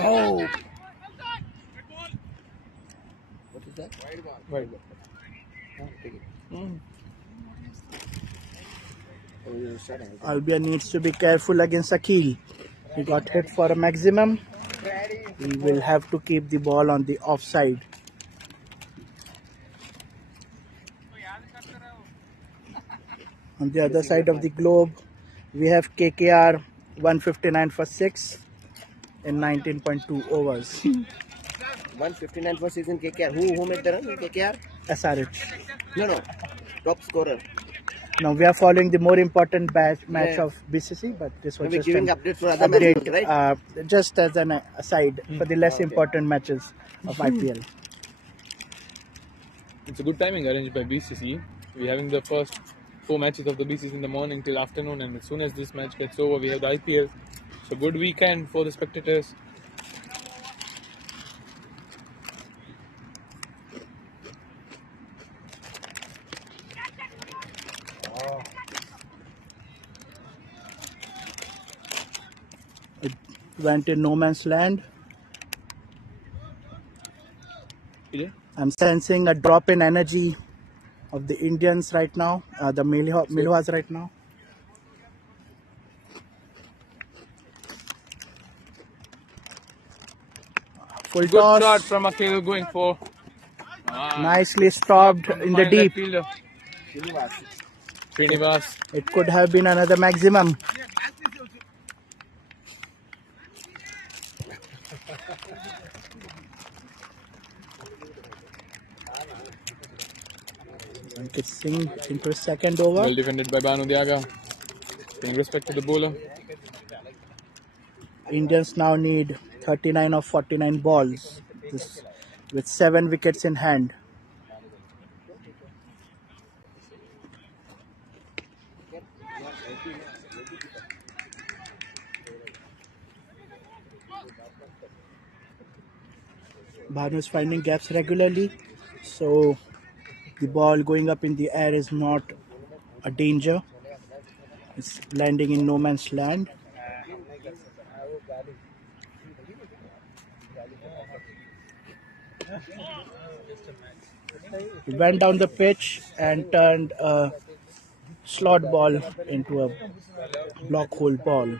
Oh, What is that? Wide ball. Albion needs to be careful against Akhil. He got hit for a maximum. He will have to keep the ball on the offside. On the other side of the globe, we have KKR 159 for 6 in 19.2 overs. 159 for 6 in KKR. Who made the run in KKR? SRH. No. Top scorer. Now we are following the more important match of BCC, but this was We're just giving an updates for other matches, update, right? just as an aside for the less important matches of IPL. It's a good timing arranged by BCC. We're having the first 4 matches of the BCC in the morning till afternoon, and as soon as this match gets over, we have the IPL. So good weekend for the spectators. It went in no man's land. Yeah. I'm sensing a drop in energy of the Indians right now, the Meluhas right now. Full Good toss. shot from Akhil going for. Nicely stopped in the deep. Srinivas. It could have been another maximum. Ankit Singh into his second over. Well defended by Bhanu Jaga. Paying respect to the bowler. Indians now need 39 of 49 balls with 7 wickets in hand. Bhanu is finding gaps regularly, so the ball going up in the air is not a danger. It's landing in no man's land. He went down the pitch and turned a slot ball into a block hole ball.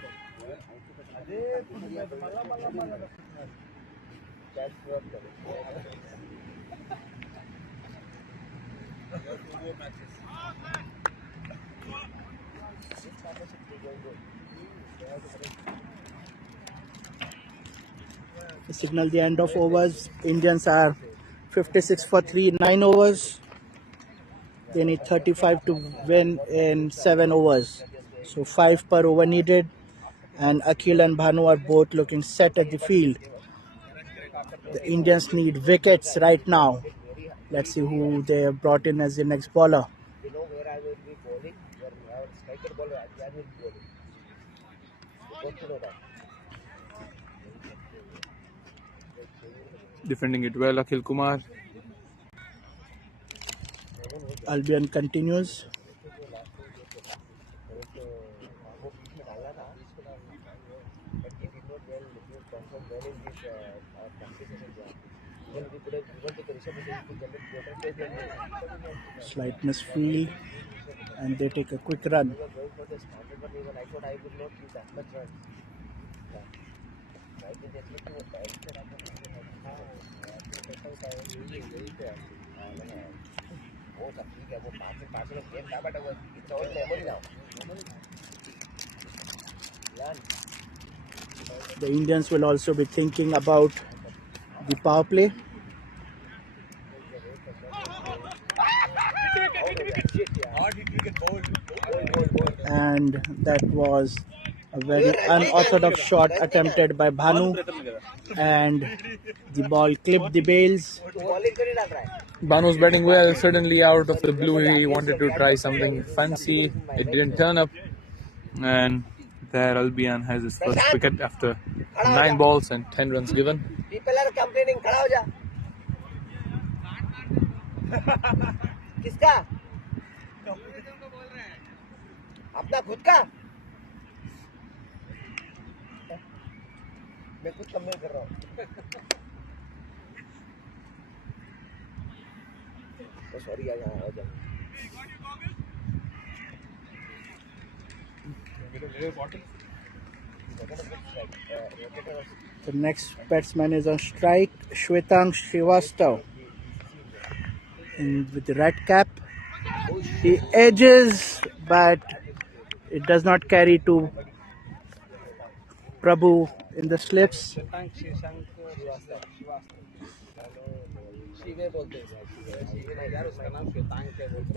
Signal the end of overs. Indians are 56 for 3, 9 overs. They need 35 to win in 7 overs. So 5 per over needed. And Akhil and Bhanu are both looking set at the field. The Indians need wickets right now. Let's see who they have brought in as the next bowler. Defending it well, Akhil Kumar. Albion continues. Slight misfield, and they take a quick run. The Indians will also be thinking about the power play. And that was a very unorthodox shot attempted by Bhanu, and the ball clipped the bails. Bhanu's batting well. Suddenly out of the blue, he wanted to try something fancy. It didn't turn up, and there Albion has his first wicket after 9 balls and 10 runs given. People are complaining. खड़ा हो जा. किसका? अपना खुद का? मैं खुद complain कर रहा हूँ. तो सॉरी यार यहाँ आ जाओ. The next batsman is on strike, Shwetang Srivastav. With the red cap, he edges, but it does not carry to Prabhu in the slips.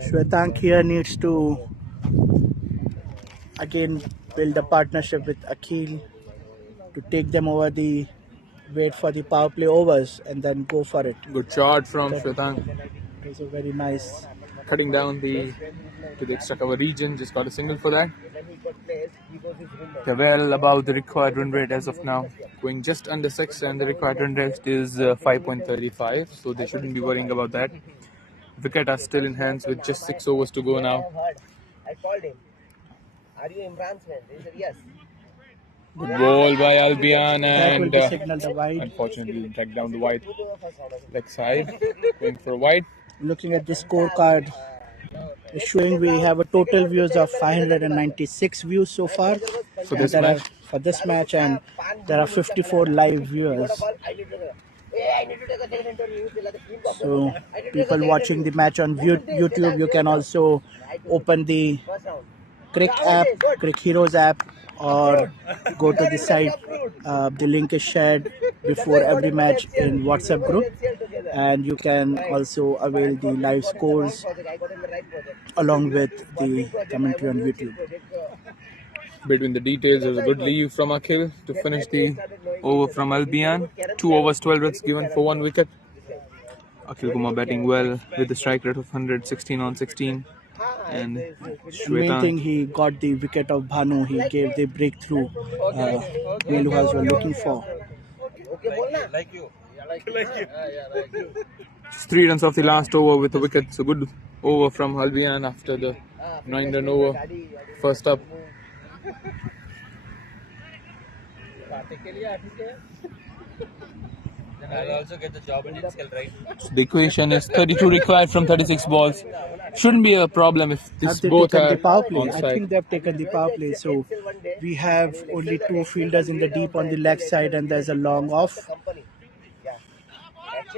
Shwetang here needs to again build a partnership with Akhil to take them over the wait for the power play overs and then go for it. Good shot from Shwetang. It was a very nice Cutting down to the extra cover region. Just got a single for that. They're well above the required run rate as of now. Going just under 6, and the required run rate is 5.35. So they shouldn't be worrying about that. Wicket are still in hands with just 6 overs to go now. I called him. Are you Imran's friend? He said yes. Good ball by Albion, that will and be signalled a wide. unfortunately dragged down the wide leg side. Going for a wide. Looking at the scorecard, it's showing we have a total views of 596 views so far For this match. for this match, and there are 54 live viewers. So people watching the match on YouTube, you can also open the Crick app, Crick Heroes app, or go to the site. The link is shared before every match in WhatsApp group, and you can also avail the live scores along with the commentary on YouTube. Between the details, there's a good leave from Akhil to finish the over from Albion. 2 overs, 12 runs given for 1 wicket. Akhil Kumar batting well with a strike rate of 116 on 16. And Main Shwetang, thing, he got the wicket of Bhanu. He gave the breakthrough Meluhas were looking for. just 3 runs off the last over with a wicket. So good over from Albion after the 9-run over. First up. I'll also get the job in skill, right? So the equation is 32 required from 36 balls. Shouldn't be a problem if Have this they both taken are the power play? on I side. think they've taken the power play. So we have only 2 fielders in the deep on the leg side, and there's a long off.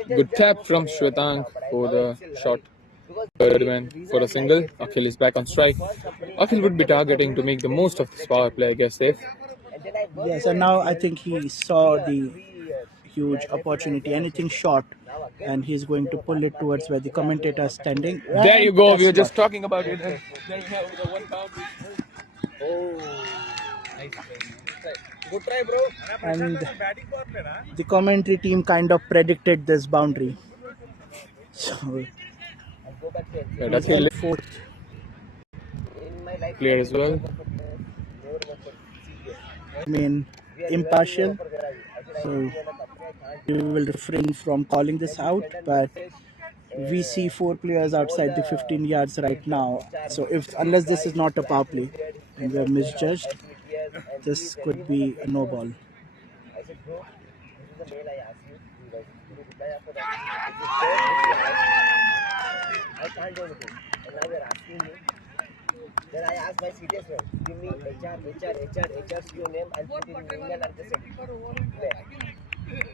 Good tap from Shwetang for the shot. Third man for a single. Akhil is back on strike. Akhil would be targeting to make the most of this power play, I guess, Dave. Yes, and now I think he saw huge opportunity, anything short, and he's going to pull it towards where the commentator is standing. There you And go. that's We were just what. talking about it. And there we have the one boundary. And the commentary team kind of predicted this boundary. So Yeah, it that's was a fourth. player as well. I mean, impartial. So we will refrain from calling this out, but we see 4 players outside the 15 yards right now. So unless this is not a power play and we are misjudged, this could be a no ball. I can't do anything. And now they're asking me. Then I asked my CTS friend, give me HR's your name, I'll put it in England and just send it.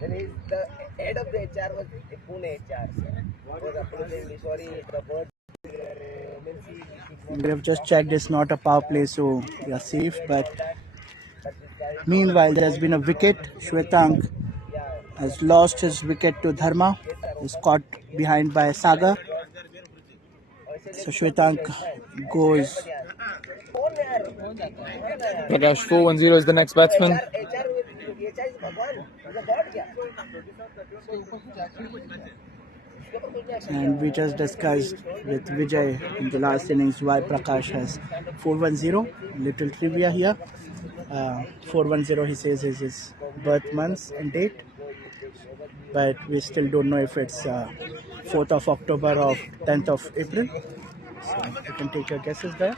Then the head of the HR was Pune HR. Was apologizing, sorry, the word. We have just checked it's not a power play, so we are safe. But meanwhile, there's been a wicket. Shwetank has lost his wicket to Dharma. He's caught behind by Sagar. So Shwetank goes. Prakash 410 is the next batsman. And we just discussed with Vijay in the last innings why Prakash has 410. Little trivia here. 410 he says is his birth month and date. But we still don't know if it's 4th of October or 10th of April. So you can take your guesses there.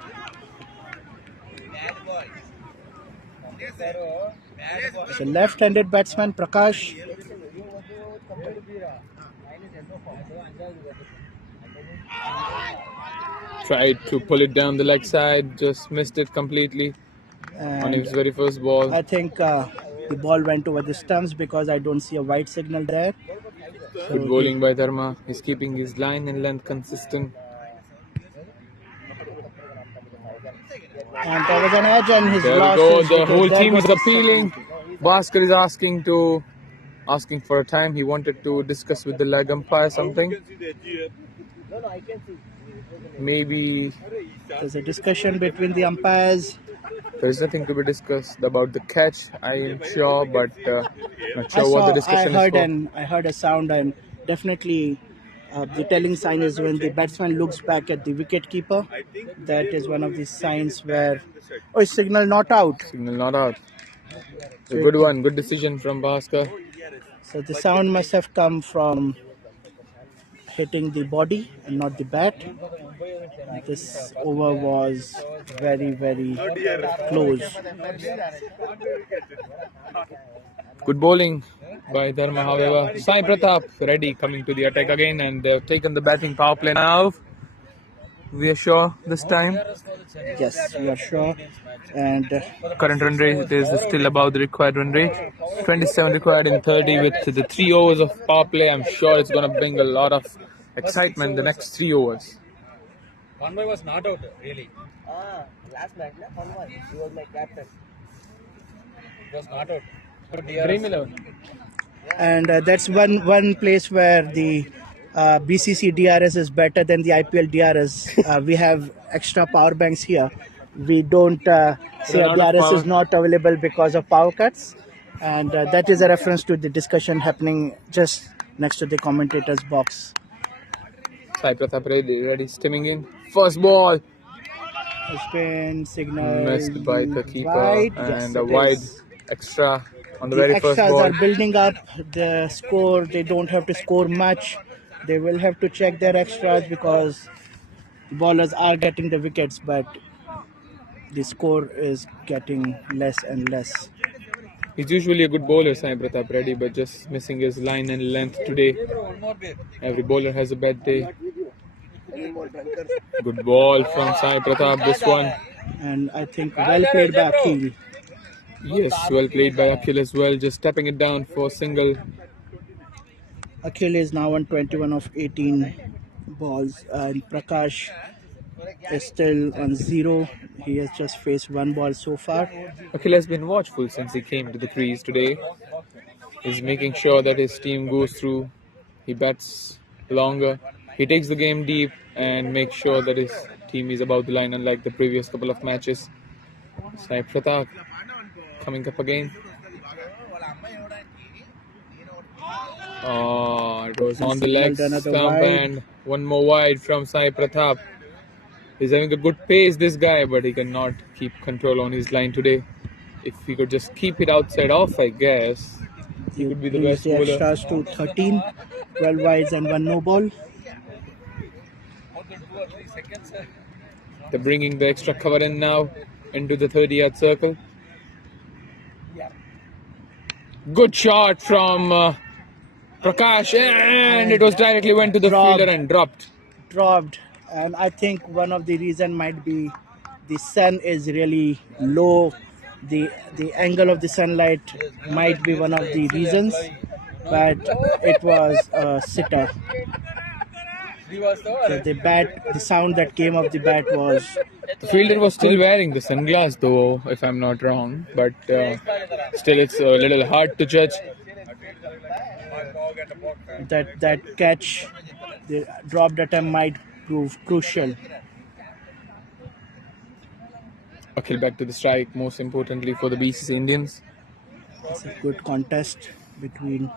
So left-handed batsman Prakash. Tried to pull it down the leg side, just missed it completely on his very first ball. I think the ball went over the stumps because I don't see a white signal there. Good bowling by Dharma. He's keeping his line and length consistent. And there was an edge and his There we lost go. his The wicket. whole There team goes is the appealing. second. Bhaskar is asking for a time. He wanted to discuss with the leg umpire something. Maybe There's a discussion between the umpires. there's nothing to be discussed about the catch. I am sure, but not sure what the discussion is for. I heard a sound, and definitely the telling sign is when the batsman looks back at the wicket keeper. That is one of the signs where signal not out. Signal not out. A good one, good decision from Bhaskar. So the sound must have come from hitting the body and not the bat. This over was very, very close. Good bowling by Dharma, however. Sai Pratap ready, coming to the attack again, and they've taken the batting power play now. We are sure this time. Yes, we are sure. And Current run rate is still above the required run rate. 27 required in 30 with the 3 overs of power play. I'm sure it's going to bring a lot of excitement the next 3 overs. Convoy was not out, really. Last match, Convoy, he was my captain. He was not out. Dream 11. and that's one place where the BCC DRS is better than the IPL DRS. We have extra power banks here. We don't say DRS is not available because of power cuts, and that is a reference to the discussion happening just next to the commentator's box. Sai Pratap ready, stimming in. First ball. Spin signal Missed by the keeper, wide. and Yes, a it wide is. extra on the The very first extras ball. are building up the score. They don't have to score much. They will have to check their extras because the bowlers are getting the wickets, but the score is getting less and less. He's usually a good bowler, Sai Pratap Reddy, but just missing his line and length today. Every bowler has a bad day. Good ball from Sai Pratap, this one. And I think well played by Akhil. Yes, well played by Akhil as well, just stepping it down for a single. Akhil is now on 21 of 18 balls, and Prakash is still on 0. He has just faced one ball so far. Akhil has been watchful since he came to the crease today. He's making sure that his team goes through. He bats longer. He takes the game deep and makes sure that his team is above the line, unlike the previous couple of matches. Sai Pratap coming up again. Oh, it was on the leg stump and one more wide from Sai Pratap. He's having a good pace, this guy, but he cannot keep control on his line today. If he could just keep it outside off, I guess he could be the best the bowler. extras to 13, 12 wides and 1 no ball. They're bringing the extra cover in now into the 30-yard circle. Good shot from Prakash, and it was directly went to the fielder and dropped. And I think one of the reason might be the sun is really low. The angle of the sunlight might be one of the reasons, but it was a sitter. So the sound that came of the bat was. The fielder was still wearing the sunglass though, if I'm not wrong, but still it's a little hard to judge. That catch, the dropped attempt might prove crucial. Akhil back to the strike, most importantly for the BCC Indians. It's a good contest between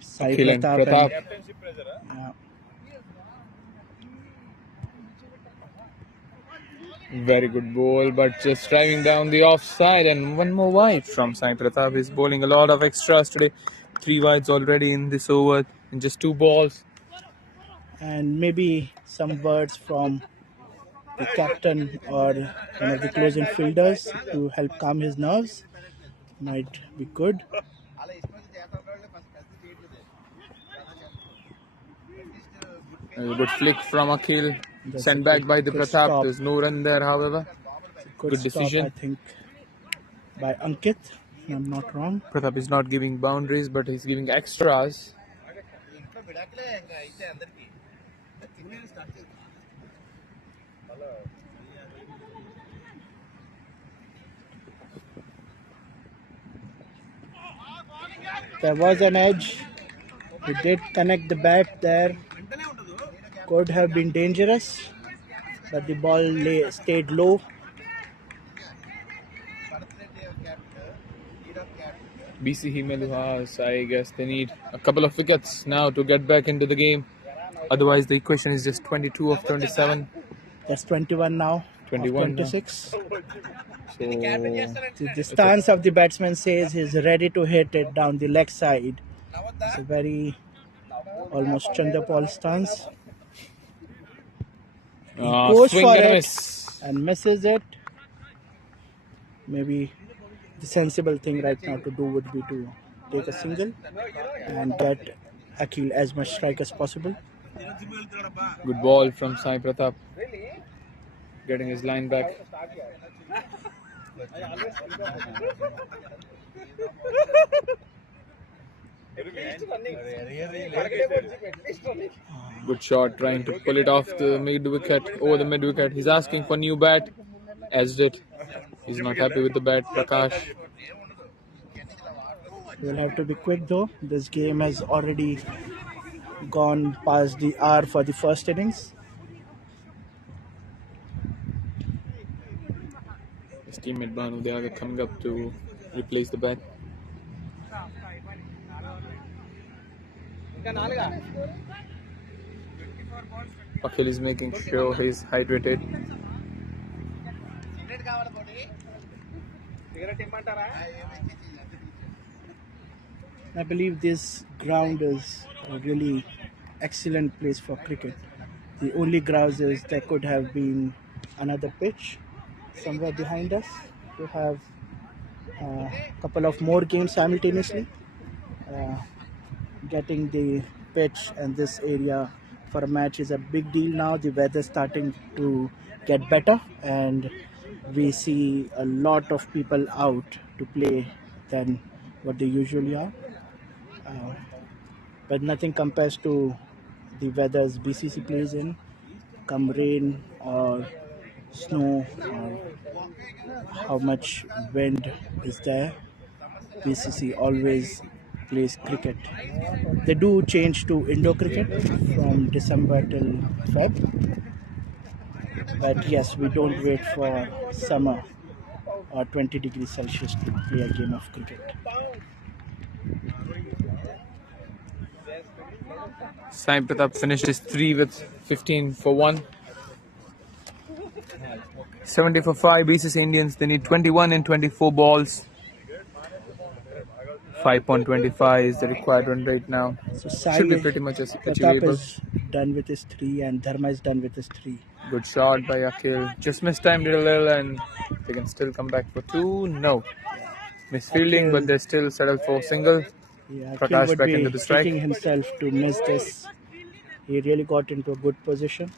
Sai Akhil and Pratap. Very good ball, but just driving down the offside and one more wide from Sai Pratap. Is bowling a lot of extras today. 3 wides already in this over in just 2 balls. And maybe some words from the captain or one of the closing fielders to help calm his nerves might be good. A good flick from Akhil. Sent back by the Pratap. Stop. There's no run there, however. Good decision. Stop, I think, by Ankit, if I'm not wrong. Pratap is not giving boundaries, but he's giving extras. There was an edge. He did connect the bat there. Could have been dangerous, but the ball stayed low. BCC Meluhas, I guess they need a couple of wickets now to get back into the game. Otherwise, the equation is just 22 of 27. That's 21 now. 21 26. So, The stance of the batsman says he's ready to hit it down the leg side. It's a very almost Chandrapal stance. He goes for it and misses it. Maybe the sensible thing right now to do would be to take a single and get Akhil as much strike as possible. good ball from Sai Pratap. Getting his line back. Good shot, trying to pull it off the mid wicket, over the mid wicket. He's asking for new bat, as did. He's not happy with the bat, Prakash. We'll have to be quick though. This game has already gone past the hour for the first innings. His teammate Banu Deaga coming up to replace the bat. Akhil is making sure he's hydrated. I believe this ground is a really excellent place for cricket. The only grounds is there could have been another pitch somewhere behind us to have a couple of more games simultaneously. Getting the pitch and this area for a match is a big deal now. The weather's starting to get better and we see a lot of people out to play than what they usually are. But nothing compares to the weathers BCC plays in, come rain or snow or how much wind is there. BCC always plays cricket. They do change to indoor cricket from December till Feb. But yes, we don't wait for summer or 20 degrees Celsius to play a game of cricket. Sai Pratap finished his 3 with 15 for 1. 70 for 5 BCC Indians. They need 21 in 24 balls. 5.25 is the required run rate now. So Should be pretty much Pratap achievable. is done with his 3 and Dharma is done with his 3. Good shot by Akhil. Just mistimed it a little and they can still come back for 2. No. Misfielding, but they still settle for single. Yeah, Prakash Akhil would back be into the strike. kicking himself to miss this. He really got into a good position.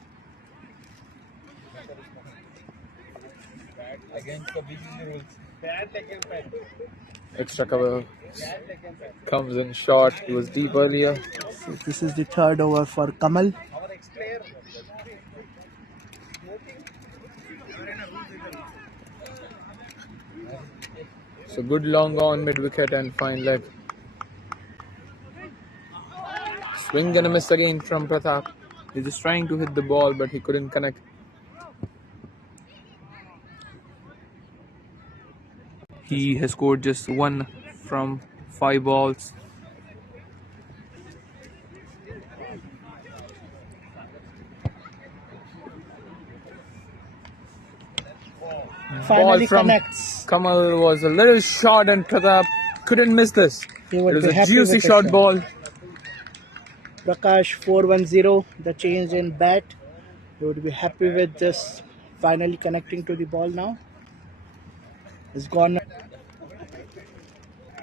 Against the BCC rules. Extra cover comes in short. He was deep earlier. So this is the third over for Kamal. So good long on mid wicket and fine leg. Swing and a miss again from Pratap. He's just trying to hit the ball, but he couldn't connect. He has scored just 1 from 5 balls. Finally Ball from connects. Kamal was a little short and Pratap couldn't miss this. He It would was be a happy juicy with the short shot. ball. Prakash 410, the change in bat. He would be happy with this finally connecting to the ball now. It's gone.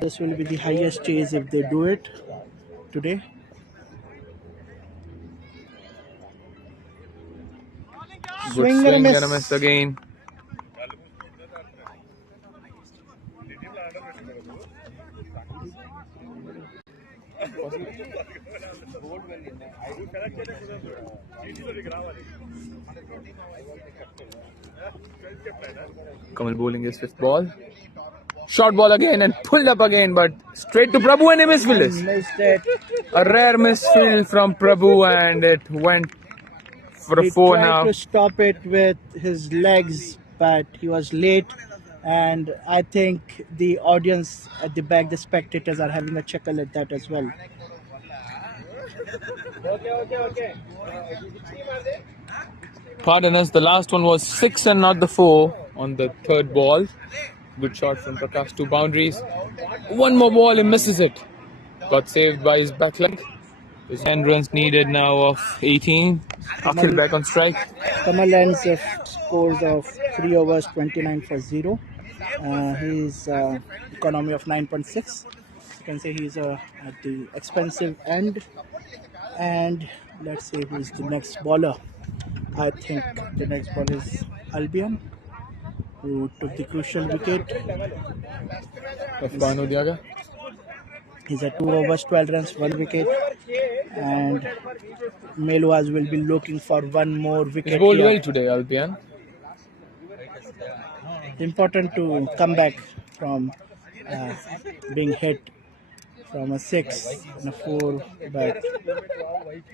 This will be the highest chase if they do it today. Good Swing and a swing miss. and a miss again. Kamal bowling his 5th ball. Short ball again and pulled up again, but straight to Prabhu and he misfielded this. Missed it. A rare misfield from Prabhu and it went for a He 4 tried now. to stop it with his legs, but he was late. And I think the audience at the back, the spectators, are having a chuckle at that as well. Pardon us, the last one was 6 and not the 4 on the 3rd ball. Good shot from Prakash, 2 boundaries. One more ball, he misses it. Got saved by his back leg. His 10 runs needed now of 18. Akhil back on strike. Kamal ends with scores of 3 overs, 29 for 0. His economy of 9.6. You can say he's at the expensive end. And let's see who's the next bowler. I think the next ball is Albion, who took the crucial wicket. Of Banu Diaga. He's at 2 overs, 12 runs, 1 wicket. And Meluhas will be looking for 1 more He's wicket bowled here. well today, Albion. Important to come back from being hit from a 6 and a 4, but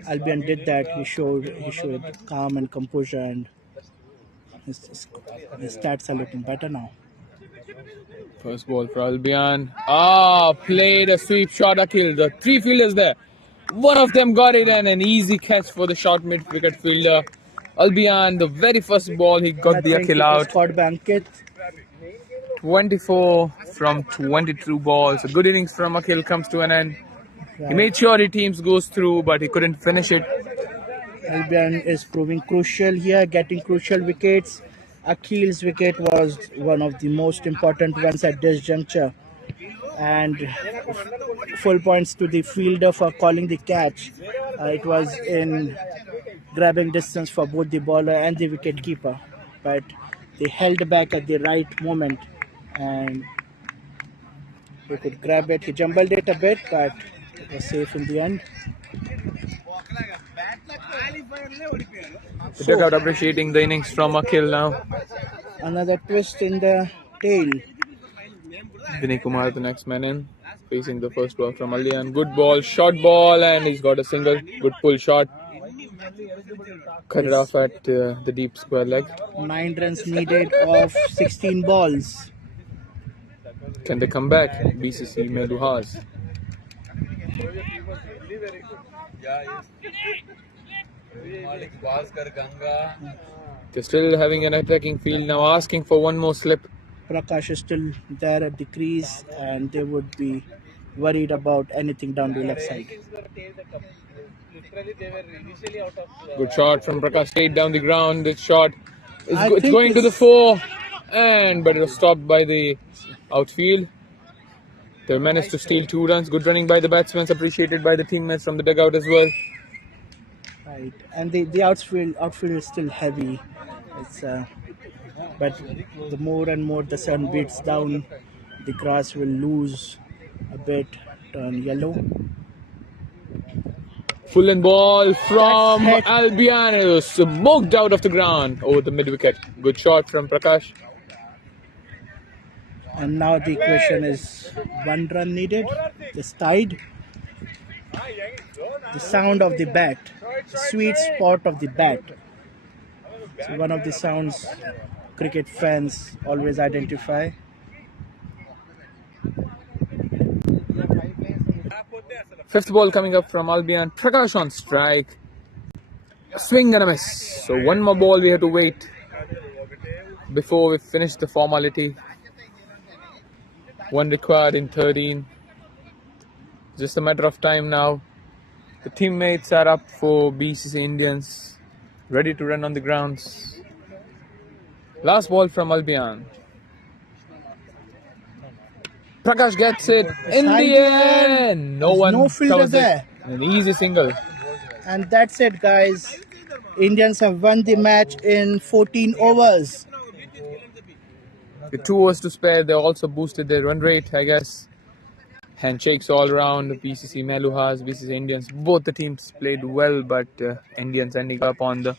Albion did that. He showed calm and composure, and his stats are looking better now. First ball for Albion. Played a sweep shot, Akhil. The 3 fielders there. One of them got it and an easy catch for the short mid-wicket fielder. Albion, the very first ball, he got the Akhil It was out. caught by Ankit. 24 from 22 balls. A good innings from Akhil comes to an end. He made sure his team goes through, but he couldn't finish it. Albion is proving crucial here, getting crucial wickets. Akhil's wicket was one of the most important ones at this juncture. And full points to the fielder for calling the catch. It was in grabbing distance for both the bowler and the wicket keeper. But they held back at the right moment and he could grab it. He jumbled it a bit, but it was safe in the end. The dugout appreciating the innings from Akhil now. Another twist in the tail. Vinay Kumar, the next man in. facing the first ball from Albion. Good ball, short ball, and he's got a single. Good pull shot. Cut it off at the deep square leg. 9 runs needed of 16 balls. Can they come back? BCC Meluhas. They're still having an attacking field now, asking for one more slip. Prakash is still there at the crease, and they would be worried about anything down the left side. Good shot from Prakash, straight down the ground. This shot is I it's think going to the it's- 4, but it was stopped by the outfield. They managed to steal 2 runs. Good running by the batsmen, appreciated by the teammates from the dugout as well. Right, and the outfield is still heavy. It's but the more and more the sun beats down, the grass will lose a bit, turn yellow. Full and ball from That's it. Albion. It was smoked out of the ground over the mid wicket. Good shot from Prakash. And now the question is 1 run needed. Just tied. The sound of the bat, the sweet spot of the bat. So one of the sounds cricket fans always identify. Fifth ball coming up from Albion. Prakash on strike. A swing and a miss. So one more ball we have to wait before we finish the formality. 1 required in 13. Just a matter of time now. The teammates are up for BCC Indians, ready to run on the grounds. Last ball from Albion. Prakash gets it in the end. No There's one no fielder covers there. it. An easy single. And that's it, guys. Indians have won the match in 14 overs. With 2 overs to spare, they also boosted their run rate, I guess. Handshakes all around. BCC Meluhas, BCC Indians. Both the teams played well, but Indians ending up on the